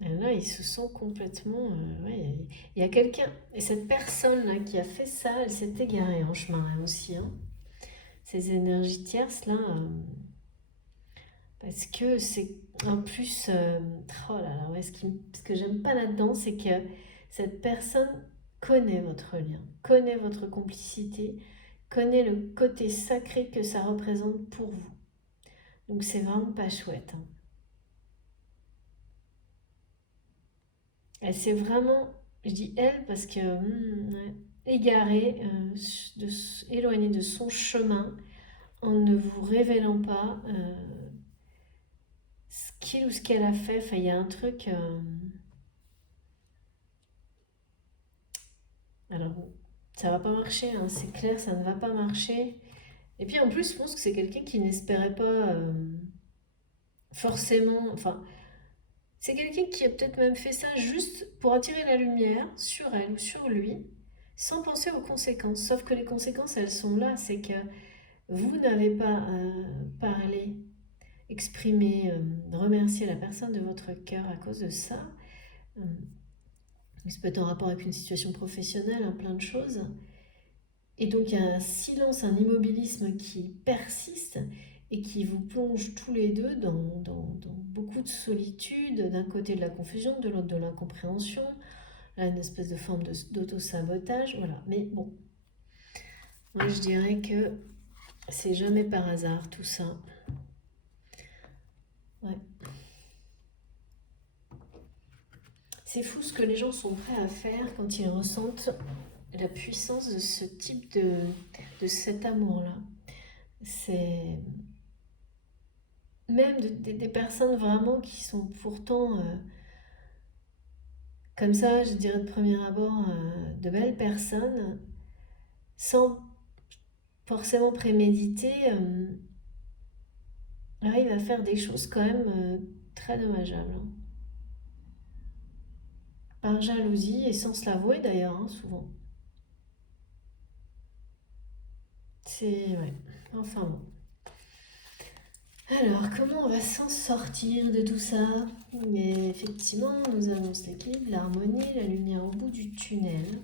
Là, ils se sont complètement... ouais, il y a quelqu'un... Et cette personne-là qui a fait ça, elle s'est égarée en chemin elle aussi. Hein. Ces énergies tierces, là... parce que c'est... En plus... oh là là, ouais, ce que j'aime pas là-dedans, c'est que cette personne connaît votre lien, connaît votre complicité, connaît le côté sacré que ça représente pour vous. Donc c'est vraiment pas chouette. Hein. Elle s'est vraiment, je dis elle parce que ouais, égarée, éloignée de son chemin en ne vous révélant pas ce qu'il ou ce qu'elle a fait. Enfin, il y a un truc. Alors, ça va pas marcher, hein, c'est clair, ça ne va pas marcher. Et puis en plus, je pense que c'est quelqu'un qui n'espérait pas forcément. Enfin, c'est quelqu'un qui a peut-être même fait ça juste pour attirer la lumière sur elle ou sur lui, sans penser aux conséquences. Sauf que les conséquences, elles sont là. C'est que vous n'avez pas parlé, exprimé, remercié la personne de votre cœur à cause de ça. Ça peut être en rapport avec une situation professionnelle, hein, plein de choses. Et donc il y a un silence, un immobilisme qui persiste et qui vous plonge tous les deux dans beaucoup de solitude, d'un côté de la confusion, de l'autre de l'incompréhension, là, une espèce de forme d'auto-sabotage, voilà. Mais bon, moi je dirais que c'est jamais par hasard tout ça. Ouais. C'est fou ce que les gens sont prêts à faire quand ils ressentent la puissance de ce type de cet amour-là. C'est même des personnes vraiment qui sont pourtant comme ça, je dirais de premier abord, de belles personnes, sans forcément préméditer, arrivent à faire des choses quand même très dommageables. Hein. Par jalousie et sans se l'avouer d'ailleurs, hein, souvent. C'est... ouais. Enfin bon. Alors, comment on va s'en sortir de tout ça? Mais effectivement, nous avons cet équilibre, l'harmonie, la lumière au bout du tunnel.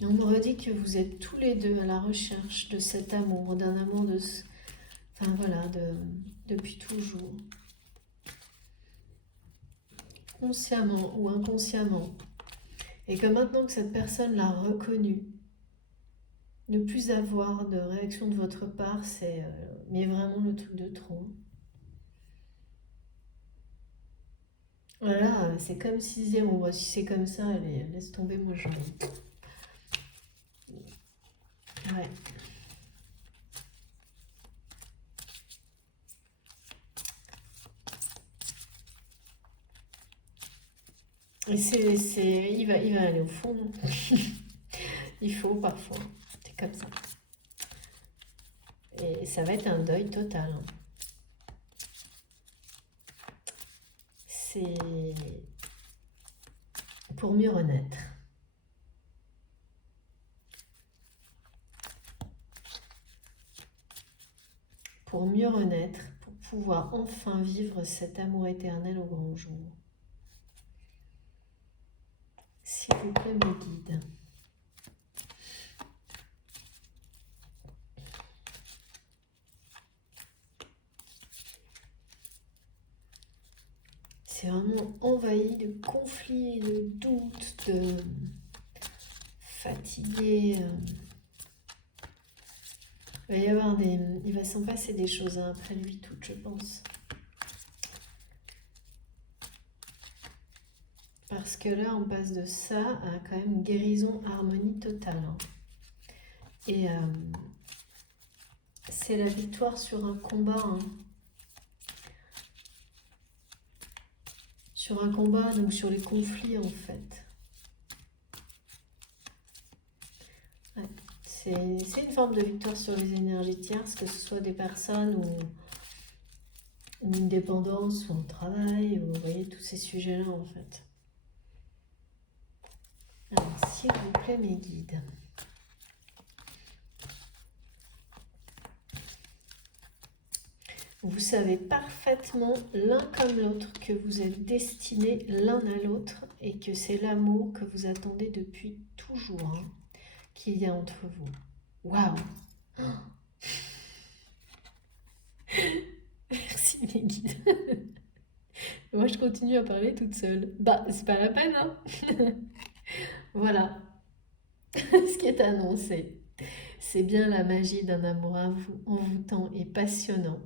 Et on me redit que vous êtes tous les deux à la recherche de cet amour, d'un amour de... Enfin voilà, depuis toujours. Consciemment ou inconsciemment. Et que maintenant que cette personne l'a reconnu, ne plus avoir de réaction de votre part, c'est mais vraiment le truc de trop. Voilà, c'est comme si disait, bon, bah, si c'est comme ça, allez, laisse tomber, moi je... Ouais. Et il va aller au fond. Il faut parfois. C'est comme ça. Et ça va être un deuil total. Hein. C'est pour mieux renaître. Pour mieux renaître, pour pouvoir enfin vivre cet amour éternel au grand jour. S'il vous plaît, mes guides. C'est vraiment envahi de conflits, de doutes, de fatigué. Il va s'en passer des choses hein, après lui toutes, je pense. Parce que là, on passe de ça à quand même guérison, harmonie totale. Hein. Et c'est la victoire sur un combat. Hein. Sur un combat, donc sur les conflits en fait. Ouais. C'est une forme de victoire sur les énergies tierces, que ce soit des personnes ou une dépendance ou un travail, ou vous voyez tous ces sujets-là en fait. Alors, s'il vous plaît, mes guides. Vous savez parfaitement l'un comme l'autre que vous êtes destinés l'un à l'autre et que c'est l'amour que vous attendez depuis toujours hein, qu'il y a entre vous. Waouh! Merci mes guides. Moi je continue à parler toute seule. Bah c'est pas la peine hein. Voilà ce qui est annoncé. C'est bien la magie d'un amour envoûtant et passionnant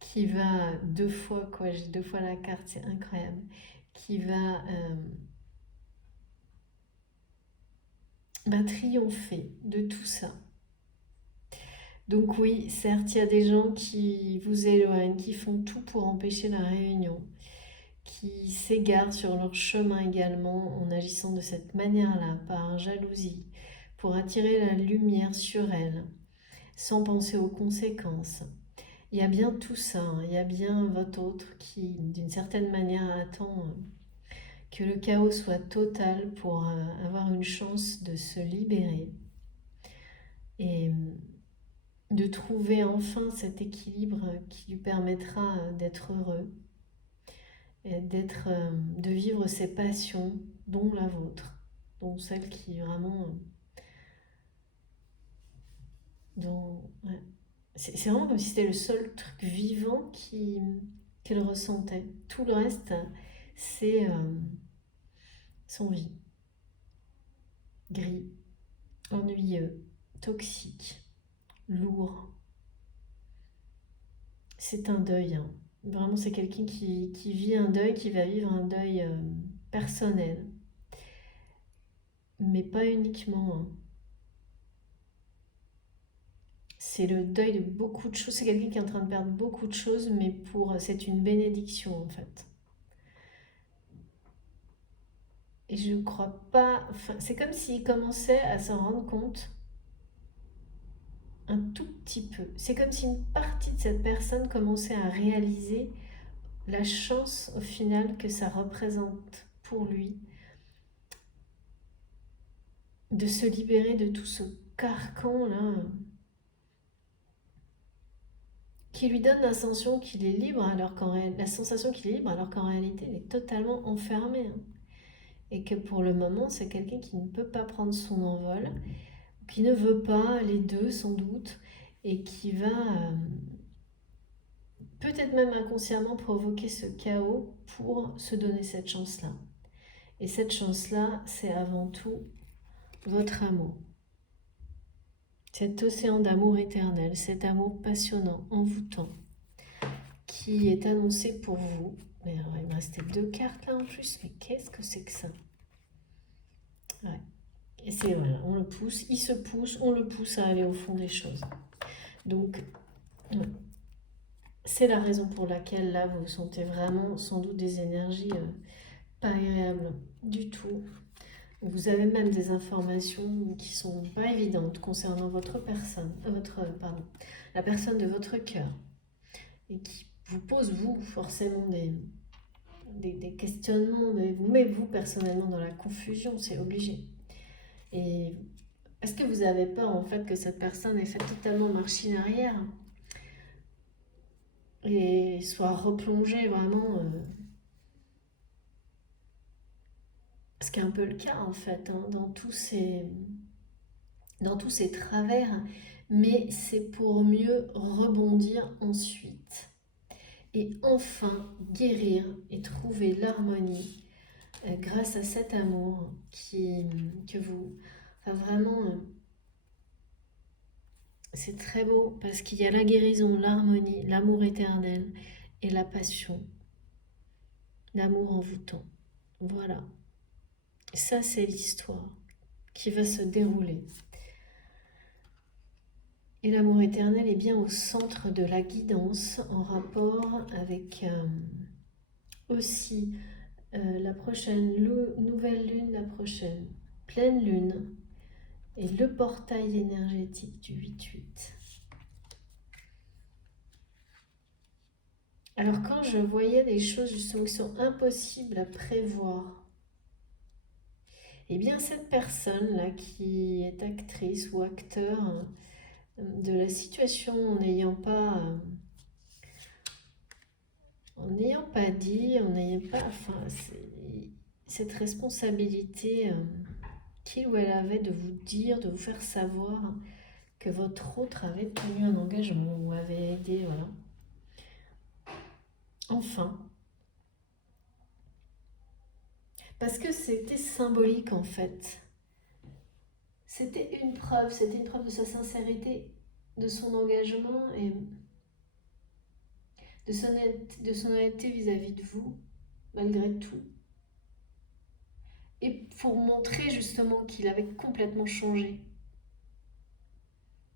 qui va deux fois, quoi, j'ai deux fois la carte, c'est incroyable, qui va triompher de tout ça. Donc oui, certes, il y a des gens qui vous éloignent, qui font tout pour empêcher la réunion, qui s'égarent sur leur chemin également en agissant de cette manière-là, par jalousie, pour attirer la lumière sur elle, sans penser aux conséquences. Il y a bien tout ça, hein. Il y a bien votre autre qui, d'une certaine manière, attend que le chaos soit total pour avoir une chance de se libérer et de trouver enfin cet équilibre qui lui permettra d'être heureux et de vivre ses passions, dont la vôtre, dont celle qui vraiment... Ouais. C'est vraiment comme si c'était le seul truc vivant qu'elle ressentait. Tout le reste, c'est son vie. Gris, ennuyeux, toxique, lourd. C'est un deuil. Hein. Vraiment, c'est quelqu'un qui vit un deuil, qui va vivre un deuil personnel. Mais pas uniquement. Hein. C'est le deuil de beaucoup de choses. C'est quelqu'un qui est en train de perdre beaucoup de choses, mais c'est une bénédiction en fait. Et je crois pas. Enfin, c'est comme s'il commençait à s'en rendre compte un tout petit peu. C'est comme si une partie de cette personne commençait à réaliser la chance au final que ça représente pour lui de se libérer de tout ce carcan là qui lui donne la sensation qu'il est libre alors la sensation qu'il est libre alors qu'en réalité il est totalement enfermé hein. Et que pour le moment c'est quelqu'un qui ne peut pas prendre son envol, qui ne veut pas les deux sans doute et qui va peut-être même inconsciemment provoquer ce chaos pour se donner cette chance-là. Et cette chance-là, c'est avant tout votre amour. Cet océan d'amour éternel, cet amour passionnant, envoûtant, qui est annoncé pour vous. Mais alors, il me restait deux cartes là en plus, mais qu'est-ce que c'est que ça? Ouais. Et c'est voilà, on le pousse, il se pousse, on le pousse à aller au fond des choses. Donc, ouais. C'est la raison pour laquelle là, vous sentez vraiment sans doute des énergies pas agréable du tout. Vous avez même des informations qui sont pas évidentes concernant votre personne, pardon, la personne de votre cœur, et qui vous pose, vous, forcément des questionnements, mais vous mettez vous personnellement dans la confusion, c'est obligé. Et est-ce que vous avez peur en fait que cette personne ait fait totalement machine arrière et soit replongée vraiment, ce qui est un peu le cas en fait, hein, dans tous ces travers, mais c'est pour mieux rebondir ensuite et enfin guérir et trouver l'harmonie grâce à cet amour que vous... Enfin vraiment, c'est très beau parce qu'il y a la guérison, l'harmonie, l'amour éternel et la passion, l'amour envoûtant. Voilà, ça c'est l'histoire qui va se dérouler. Et l'amour éternel est bien au centre de la guidance en rapport avec aussi la prochaine nouvelle lune, la prochaine pleine lune et le portail énergétique du 8-8. Alors quand je voyais des choses justement qui sont impossibles à prévoir, eh bien cette personne-là qui est actrice ou acteur de la situation en n'ayant pas dit, en n'ayant pas, enfin, cette responsabilité qu'il ou elle avait de vous dire, de vous faire savoir que votre autre avait tenu un engagement ou avait aidé, voilà. Enfin, parce que c'était symbolique en fait. C'était une preuve de sa sincérité, de son engagement et de son honnêteté vis-à-vis de vous, malgré tout. Et pour montrer justement qu'il avait complètement changé,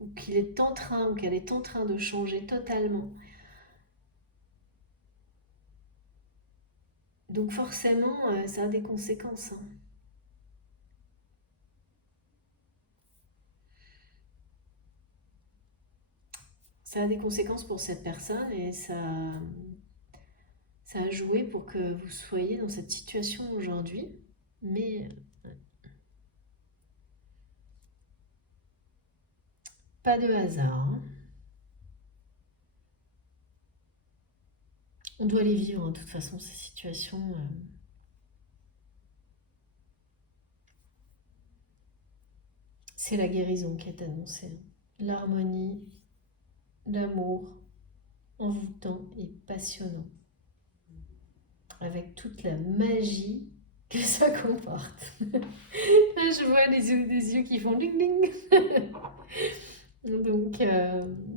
ou qu'il est en train, ou qu'elle est en train de changer totalement. Donc forcément, ça a des conséquences. Hein. Ça a des conséquences pour cette personne et ça a joué pour que vous soyez dans cette situation aujourd'hui. Mais pas de hasard. Hein. On doit les vivre, hein, de toute façon, ces situations. C'est la guérison qui est annoncée. L'harmonie, l'amour, envoûtant et passionnant. Avec toute la magie que ça comporte. Là, je vois des yeux qui font ding ding. Donc,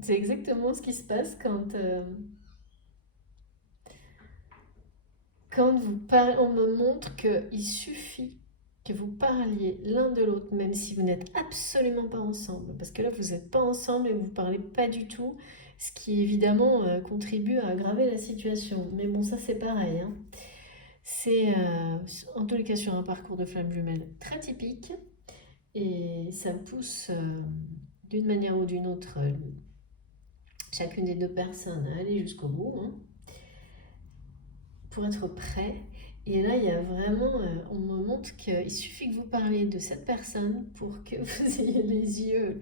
c'est exactement ce qui se passe quand on me montre qu'il suffit que vous parliez l'un de l'autre, même si vous n'êtes absolument pas ensemble. Parce que là, vous n'êtes pas ensemble et vous ne parlez pas du tout, ce qui évidemment contribue à aggraver la situation. Mais bon, ça c'est pareil. Hein. C'est en tous les cas sur un parcours de flamme jumelle très typique. Et ça pousse d'une manière ou d'une autre chacune des deux personnes à aller jusqu'au bout. Hein. Pour être prêt. Et là, il y a vraiment, on me montre qu'il suffit que vous parliez de cette personne pour que vous ayez les yeux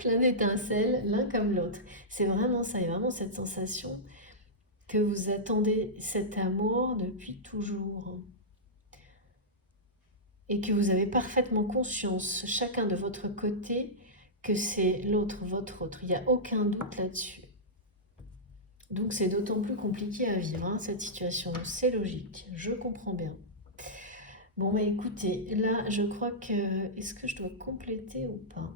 pleins d'étincelles, l'un comme l'autre. C'est vraiment ça, il y a vraiment cette sensation que vous attendez cet amour depuis toujours. Et que vous avez parfaitement conscience, chacun de votre côté, que c'est l'autre, votre autre. Il n'y a aucun doute là-dessus. Donc c'est d'autant plus compliqué à vivre, hein, cette situation. C'est logique, je comprends bien. Bon, bah écoutez, là, je crois que... Est-ce que je dois compléter ou pas?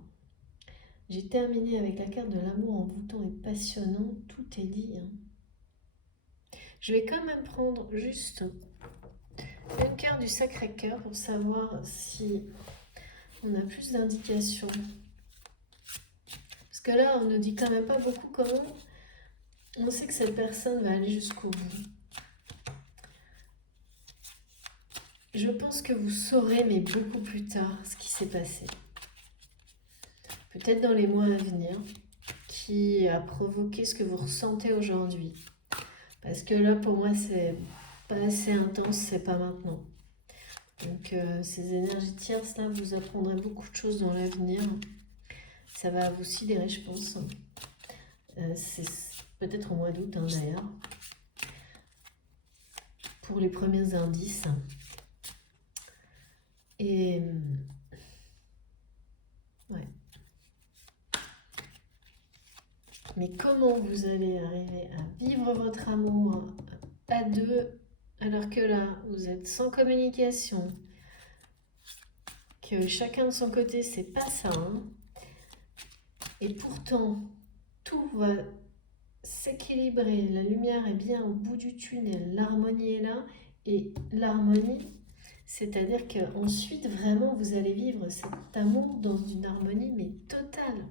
J'ai terminé avec la carte de l'amour envoûtant et passionnant. Tout est dit. Hein. Je vais quand même prendre juste une carte du Sacré-Cœur pour savoir si on a plus d'indications. Parce que là, on ne dit quand même pas beaucoup comment on sait que cette personne va aller jusqu'au bout. je pense que vous saurez, mais beaucoup plus tard, ce qui s'est passé. Peut-être dans les mois à venir, qui a provoqué ce que vous ressentez aujourd'hui. Parce que là, pour moi, c'est pas assez intense, c'est pas maintenant. Donc, ces énergies tierces, là, vous apprendrez beaucoup de choses dans l'avenir. Ça va vous sidérer, je pense. C'est peut-être au mois d'août, hein, d'ailleurs. Pour les premiers indices. Et ouais. Mais comment vous allez arriver à vivre votre amour à deux, alors que là, vous êtes sans communication, que chacun de son côté, c'est pas ça, hein. Et pourtant, tout va s'équilibrer, la lumière est bien au bout du tunnel, l'harmonie est là, et l'harmonie, c'est-à-dire qu'ensuite, vraiment, vous allez vivre cet amour dans une harmonie, mais totale,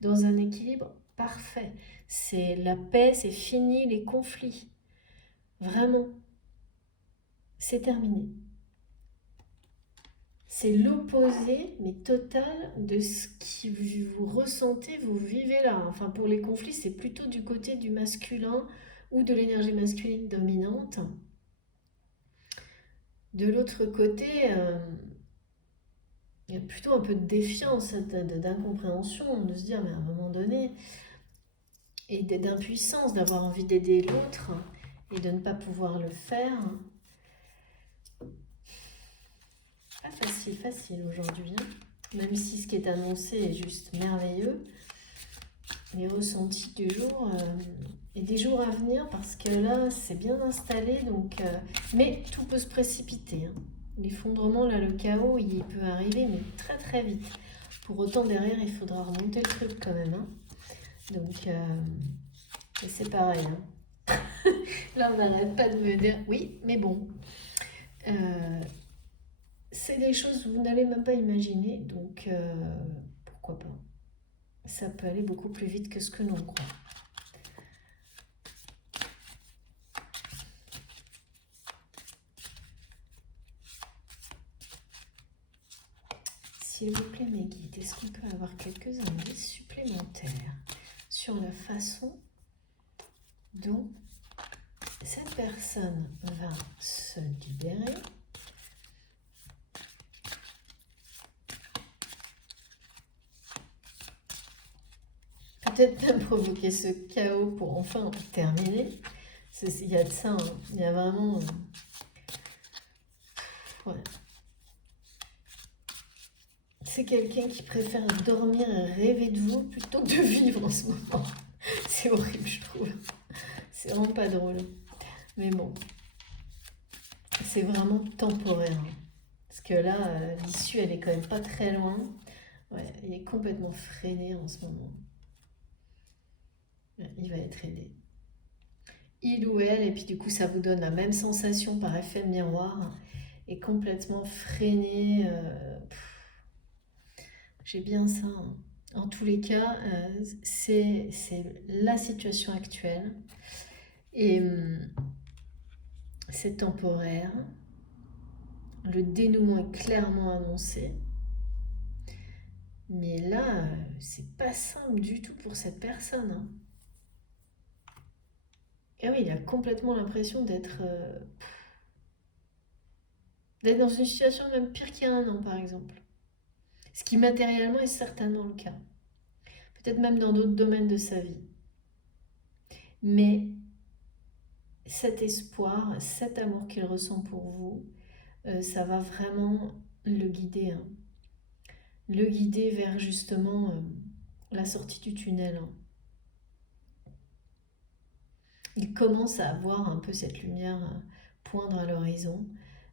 dans un équilibre parfait. C'est la paix, c'est fini les conflits. Vraiment, c'est terminé. C'est l'opposé, mais total, de ce que vous ressentez, vous vivez là. Enfin, pour les conflits, c'est plutôt du côté du masculin ou de l'énergie masculine dominante. De l'autre côté, il y a plutôt un peu de défiance, d'incompréhension, de se dire, mais à un moment donné, et d'impuissance, d'avoir envie d'aider l'autre et de ne pas pouvoir le faire. Pas facile aujourd'hui, hein. Même si ce qui est annoncé est juste merveilleux, les ressentis du jour et des jours à venir, parce que là, c'est bien installé, donc, mais tout peut se précipiter, hein. L'effondrement, là, le chaos, il peut arriver, mais très très vite. Pour autant, derrière, il faudra remonter le truc quand même, hein. Donc, et c'est pareil, hein. Là, on n'arrête pas de me dire, oui, mais bon. C'est des choses que vous n'allez même pas imaginer, donc pourquoi pas. Ça peut aller beaucoup plus vite que ce que l'on croit. S'il vous plaît, mes guides, est-ce qu'on peut avoir quelques indices supplémentaires sur la façon dont cette personne va se libérer ? Peut-être même provoquer ce chaos pour enfin terminer. Il y a de ça, hein. Il y a vraiment... ouais. C'est quelqu'un qui préfère dormir et rêver de vous plutôt que de vivre en ce moment. C'est horrible, je trouve. C'est vraiment pas drôle. Mais bon, c'est vraiment temporaire. Parce que là, l'issue, elle est quand même pas très loin. Ouais, il est complètement freiné en ce moment. Il va être aidé. Il ou elle, et puis du coup, ça vous donne la même sensation par effet de miroir. Est complètement freiné. J'ai bien ça, hein. En tous les cas, c'est la situation actuelle. Et c'est temporaire. Le dénouement est clairement annoncé. Mais là, c'est pas simple du tout pour cette personne, hein. Et oui, il a complètement l'impression d'être dans une situation même pire qu'il y a un an, par exemple. Ce qui matériellement est certainement le cas. Peut-être même dans d'autres domaines de sa vie. Mais cet espoir, cet amour qu'il ressent pour vous, ça va vraiment le guider, hein. Le guider vers justement la sortie du tunnel, hein. Il commence à voir un peu cette lumière poindre à l'horizon,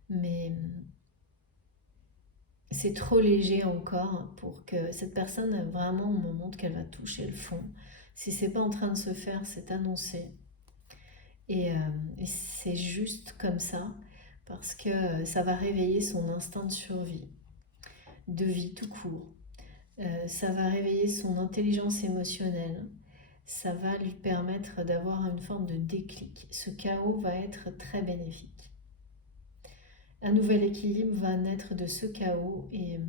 mais c'est trop léger encore pour que cette personne vraiment me montre qu'elle va toucher le fond. Si c'est pas en train de se faire, c'est annoncé. Et c'est juste comme ça, parce que ça va réveiller son instinct de survie, de vie tout court. Ça va réveiller son intelligence émotionnelle. Ça va lui permettre d'avoir une forme de déclic. Ce chaos va être très bénéfique. Un nouvel équilibre va naître de ce chaos et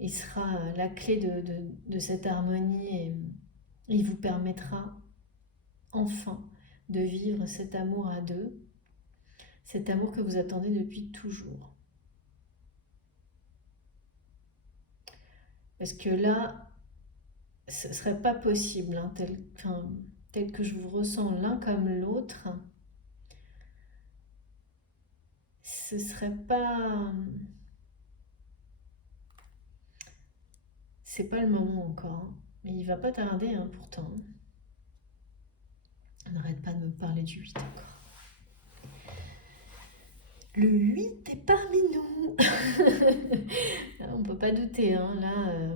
il sera la clé de cette harmonie et il vous permettra enfin de vivre cet amour à deux, cet amour que vous attendez depuis toujours. Parce que là, ce ne serait pas possible, hein, tel que je vous ressens l'un comme l'autre, ce serait pas... C'est pas le moment encore, hein. Mais il va pas tarder, hein, pourtant. On n'arrête pas de me parler du 8 encore. Le 8 est parmi nous. On peut pas douter, hein, là,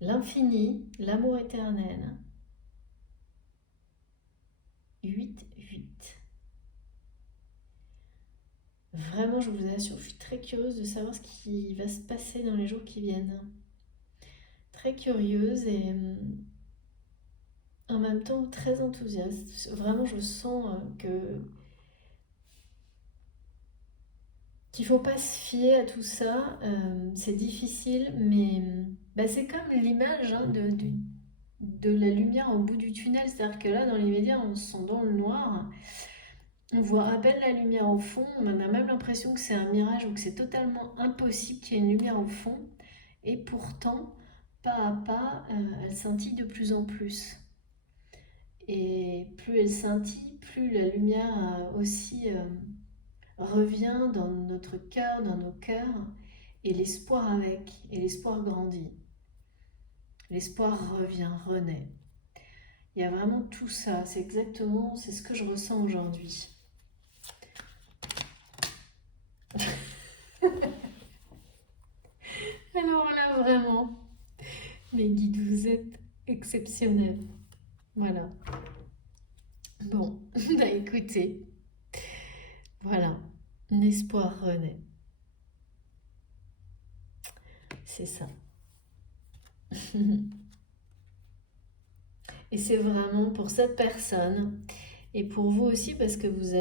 l'infini, l'amour éternel. 8, 8. Vraiment, je vous assure, je suis très curieuse de savoir ce qui va se passer dans les jours qui viennent. Très curieuse et en même temps très enthousiaste. Vraiment, je sens qu'il faut pas se fier à tout ça. C'est difficile, mais c'est comme l'image, hein, de la lumière au bout du tunnel. C'est-à-dire que là, dans l'immédiat, on se sent dans le noir. On voit à peine la lumière au fond. On a même l'impression que c'est un mirage ou que c'est totalement impossible qu'il y ait une lumière au fond. Et pourtant, pas à pas, elle scintille de plus en plus. Et plus elle scintille, plus la lumière aussi revient dans notre cœur, dans nos cœurs, et l'espoir avec, et l'espoir grandit. L'espoir revient, renaît. Il y a vraiment tout ça, c'est ce que je ressens aujourd'hui. Alors là, vraiment, mes guides, vous êtes exceptionnels. Voilà. Bon, écoutez, voilà, l'espoir renaît. C'est ça. Et c'est vraiment pour cette personne et pour vous aussi parce que vous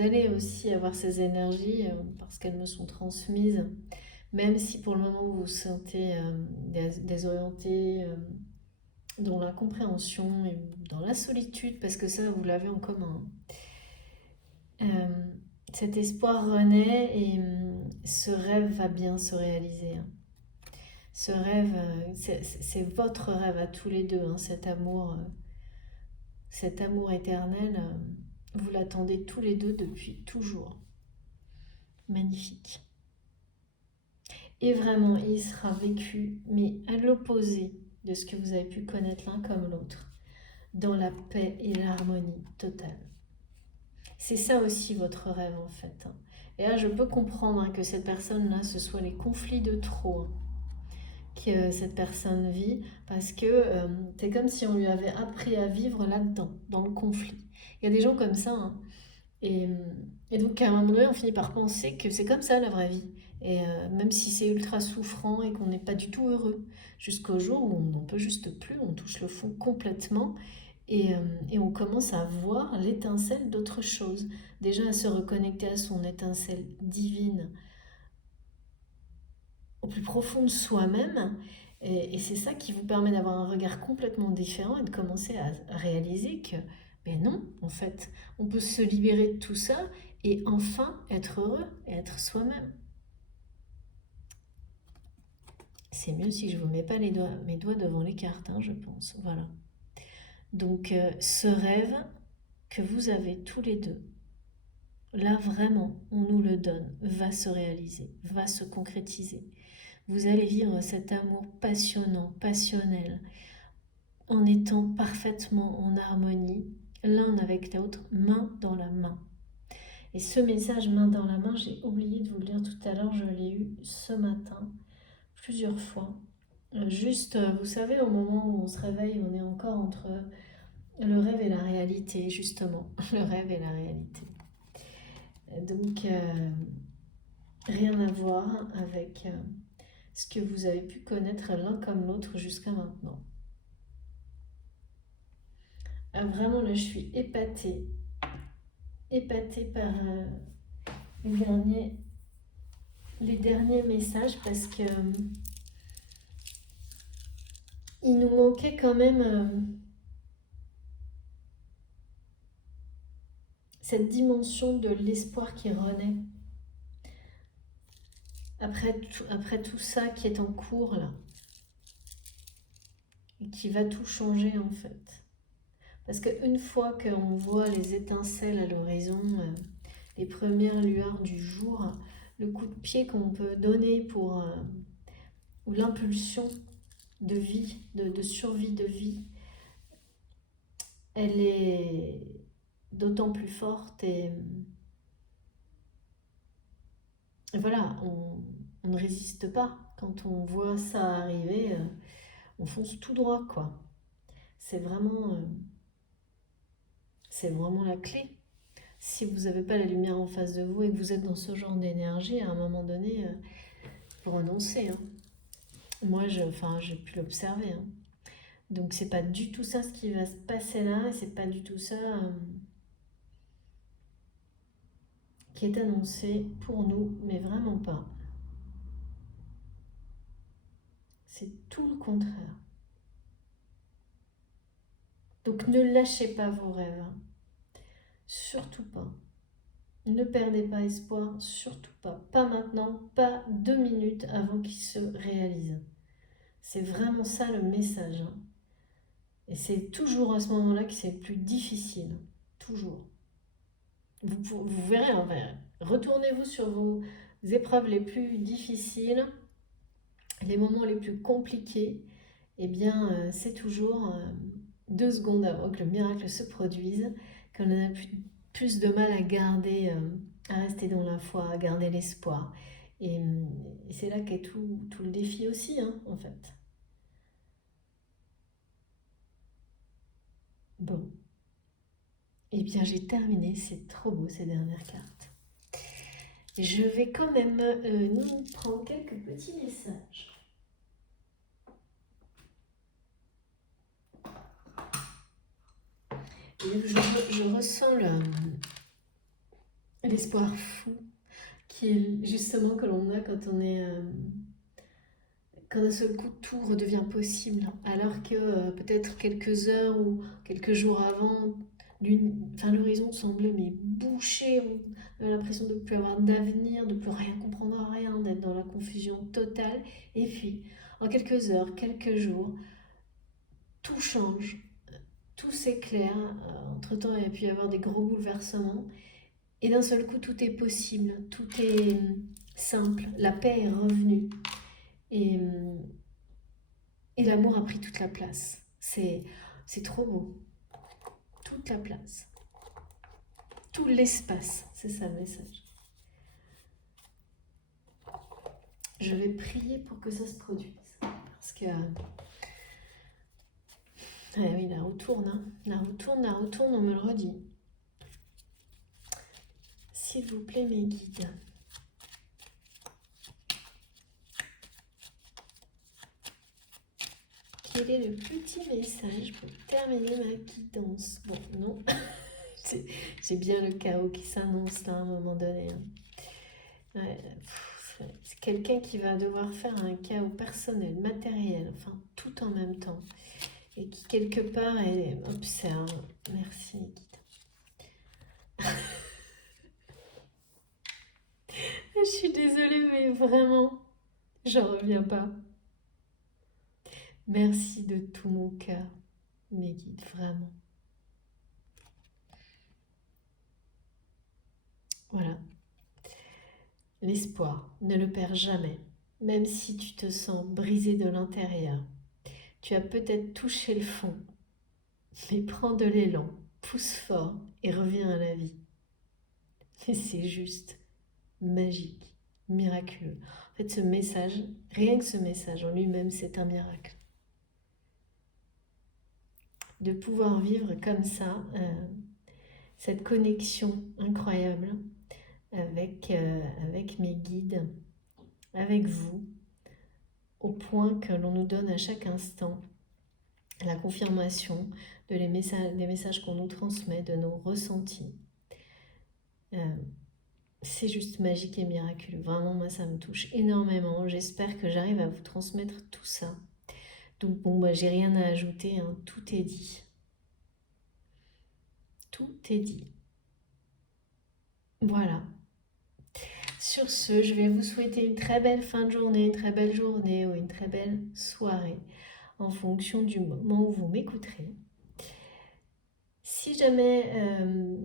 allez aussi avoir ces énergies parce qu'elles me sont transmises. Même si pour le moment vous vous sentez désorienté, dans l'incompréhension et dans la solitude, parce que ça vous l'avez en commun. Euh, Cet espoir renaît et ce rêve va bien se réaliser, hein. Ce rêve, c'est votre rêve à tous les deux, hein, cet amour éternel, vous l'attendez tous les deux depuis toujours. Magnifique. Et vraiment, il sera vécu, mais à l'opposé de ce que vous avez pu connaître l'un comme l'autre, dans la paix et l'harmonie totale. C'est ça aussi votre rêve en fait, hein. Et là, je peux comprendre, hein, que cette personne-là, ce soit les conflits de trop, hein, que cette personne vit, parce que c'est comme si on lui avait appris à vivre là-dedans, dans le conflit. Il y a des gens comme ça, hein. Et, et donc à un moment donné, on finit par penser que c'est comme ça la vraie vie. Et même si c'est ultra souffrant et qu'on n'est pas du tout heureux, jusqu'au jour où on n'en peut juste plus, on touche le fond complètement et on commence à voir l'étincelle d'autre chose. Déjà à se reconnecter à son étincelle divine au plus profond de soi-même. Et c'est ça qui vous permet d'avoir un regard complètement différent et de commencer à réaliser que, ben non, en fait, on peut se libérer de tout ça et enfin être heureux et être soi-même. C'est mieux si je ne vous mets pas mes doigts devant les cartes, hein, je pense. Voilà. Donc, ce rêve que vous avez tous les deux, là vraiment, on nous le donne, va se réaliser, va se concrétiser. Vous allez vivre cet amour passionnant, passionnel, en étant parfaitement en harmonie, l'un avec l'autre, main dans la main. Et ce message main dans la main, j'ai oublié de vous le dire tout à l'heure, je l'ai eu ce matin, plusieurs fois. Juste, vous savez, au moment où on se réveille, on est encore entre le rêve et la réalité, justement. Le rêve et la réalité. Donc, rien à voir avec ce que vous avez pu connaître l'un comme l'autre jusqu'à maintenant. Vraiment, là, je suis épatée. Épatée par les derniers messages parce que il nous manquait quand même cette dimension de l'espoir qui renaît. Après tout ça qui est en cours là, et qui va tout changer en fait. Parce qu'une fois qu'on voit les étincelles à l'horizon, les premières lueurs du jour, le coup de pied qu'on peut donner ou l'impulsion de vie, de survie de vie, elle est d'autant plus forte et voilà, on ne résiste pas. Quand on voit ça arriver, on fonce tout droit quoi. C'est vraiment, c'est vraiment la clé. Si vous n'avez pas la lumière en face de vous et que vous êtes dans ce genre d'énergie, à un moment donné, vous renoncez. Hein. Moi, j'ai pu l'observer. Hein. Donc, c'est pas du tout ça ce qui va se passer là, et c'est pas du tout ça qui est annoncé pour nous, mais vraiment pas. C'est tout le contraire. Donc, ne lâchez pas vos rêves. Hein. Surtout pas. Ne perdez pas espoir, surtout pas. Pas maintenant, pas 2 minutes avant qu'il se réalise. C'est vraiment ça le message. Hein. Et c'est toujours à ce moment-là que c'est le plus difficile. Toujours. Vous verrez, hein, retournez-vous sur vos épreuves les plus difficiles, les moments les plus compliqués. Eh bien, c'est toujours 2 secondes avant que le miracle se produise, qu'on en a plus de mal à garder, à rester dans la foi, à garder l'espoir. Et c'est là qu'est tout le défi aussi, hein, en fait. Bon. Eh bien, j'ai terminé. C'est trop beau ces dernières cartes. Je vais quand même nous prendre quelques petits messages. Et je ressens l'espoir fou qui est justement que l'on a quand on est quand d'un seul coup tout redevient possible, alors que peut-être quelques heures ou quelques jours avant, l'horizon semblait mais bouché, on avait l'impression de ne plus avoir d'avenir, de ne plus rien comprendre à rien, d'être dans la confusion totale. Et puis, en quelques heures, quelques jours, tout change, tout s'éclaire. Entre-temps, il y a pu y avoir des gros bouleversements. Et d'un seul coup, tout est possible, tout est simple, la paix est revenue. Et, et l'amour a pris toute la place. C'est trop beau. Toute la place. Tout l'espace. C'est ça le message. Je vais prier pour que ça se produise. Parce que... Ah oui, la roue tourne. Hein. La roue tourne, on me le redit. S'il vous plaît, mes guides. Quel est le petit message pour terminer ma guidance? Bon, non. J'ai bien le chaos qui s'annonce là à un moment donné. Hein. Ouais, c'est quelqu'un qui va devoir faire un chaos personnel, matériel, enfin tout en même temps. Et qui quelque part observe. Merci, guide. Je suis désolée, mais vraiment, j'en reviens pas. Merci de tout mon cœur, mes guides, vraiment. Voilà. L'espoir, ne le perds jamais. Même si tu te sens brisé de l'intérieur, tu as peut-être touché le fond, mais prends de l'élan, pousse fort et reviens à la vie. Et c'est juste magique, miraculeux. En fait, ce message, rien que ce message en lui-même, c'est un miracle. De pouvoir vivre comme ça, cette connexion incroyable avec mes guides, avec vous, au point que l'on nous donne à chaque instant la confirmation des messages qu'on nous transmet, de nos ressentis. C'est juste magique et miraculeux. Vraiment, moi, ça me touche énormément. J'espère que j'arrive à vous transmettre tout ça. Donc bon, bah, j'ai rien à ajouter, hein. Tout est dit. Tout est dit. Voilà. Sur ce, je vais vous souhaiter une très belle fin de journée, une très belle journée ou une très belle soirée en fonction du moment où vous m'écouterez. Si jamais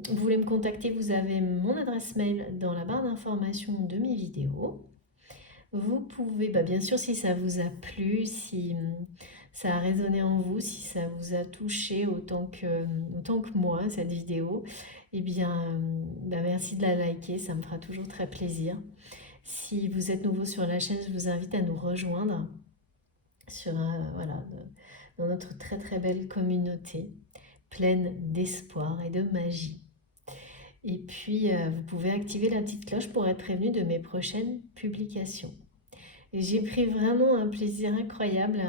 vous voulez me contacter, vous avez mon adresse mail dans la barre d'information de mes vidéos. Vous pouvez, bah bien sûr, si ça vous a plu, si ça a résonné en vous, si ça vous a touché autant que moi, cette vidéo, eh bien, bah merci de la liker, ça me fera toujours très plaisir. Si vous êtes nouveau sur la chaîne, je vous invite à nous rejoindre sur voilà, dans notre très très belle communauté, pleine d'espoir et de magie. Et puis, vous pouvez activer la petite cloche pour être prévenu de mes prochaines publications. Et j'ai pris vraiment un plaisir incroyable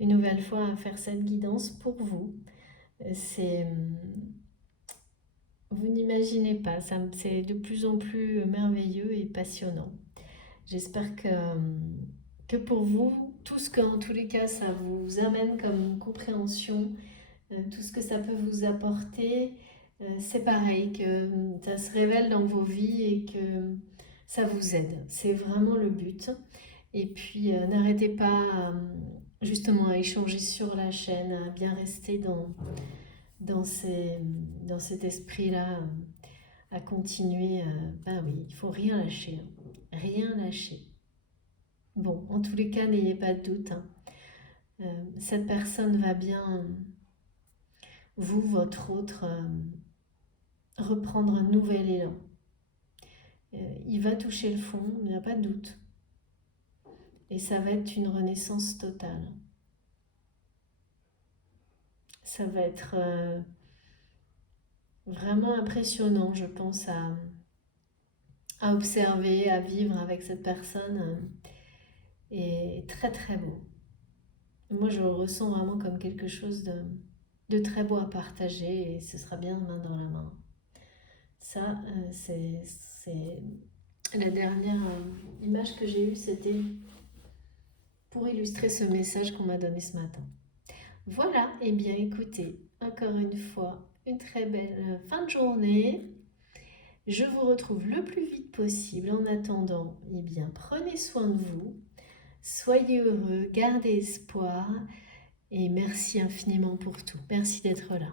une nouvelle fois à faire cette guidance pour vous. C'est, vous n'imaginez pas, c'est de plus en plus merveilleux et passionnant. J'espère que pour vous, tout ce qu'en tous les cas ça vous amène comme compréhension, tout ce que ça peut vous apporter, c'est pareil, que ça se révèle dans vos vies et que ça vous aide. C'est vraiment le but. Et puis n'arrêtez pas justement à échanger sur la chaîne, à bien rester dans, ces, dans cet esprit-là, à continuer. Bah oui, il faut rien lâcher, hein. Rien lâcher. Bon, en tous les cas, n'ayez pas de doute, hein. Cette personne va bien, vous, votre autre, reprendre un nouvel élan. Il va toucher le fond, il n'y a pas de doute. Et ça va être une renaissance totale. Ça va être vraiment impressionnant, je pense, à observer, à vivre avec cette personne. Et très très beau. Moi, je le ressens vraiment comme quelque chose de très beau à partager et ce sera bien main dans la main. Ça, c'est la dernière image que j'ai eue, c'était pour illustrer ce message qu'on m'a donné ce matin. Voilà, et bien écoutez, encore une fois, une très belle fin de journée. Je vous retrouve le plus vite possible. En attendant, eh bien, prenez soin de vous, soyez heureux, gardez espoir et merci infiniment pour tout. Merci d'être là.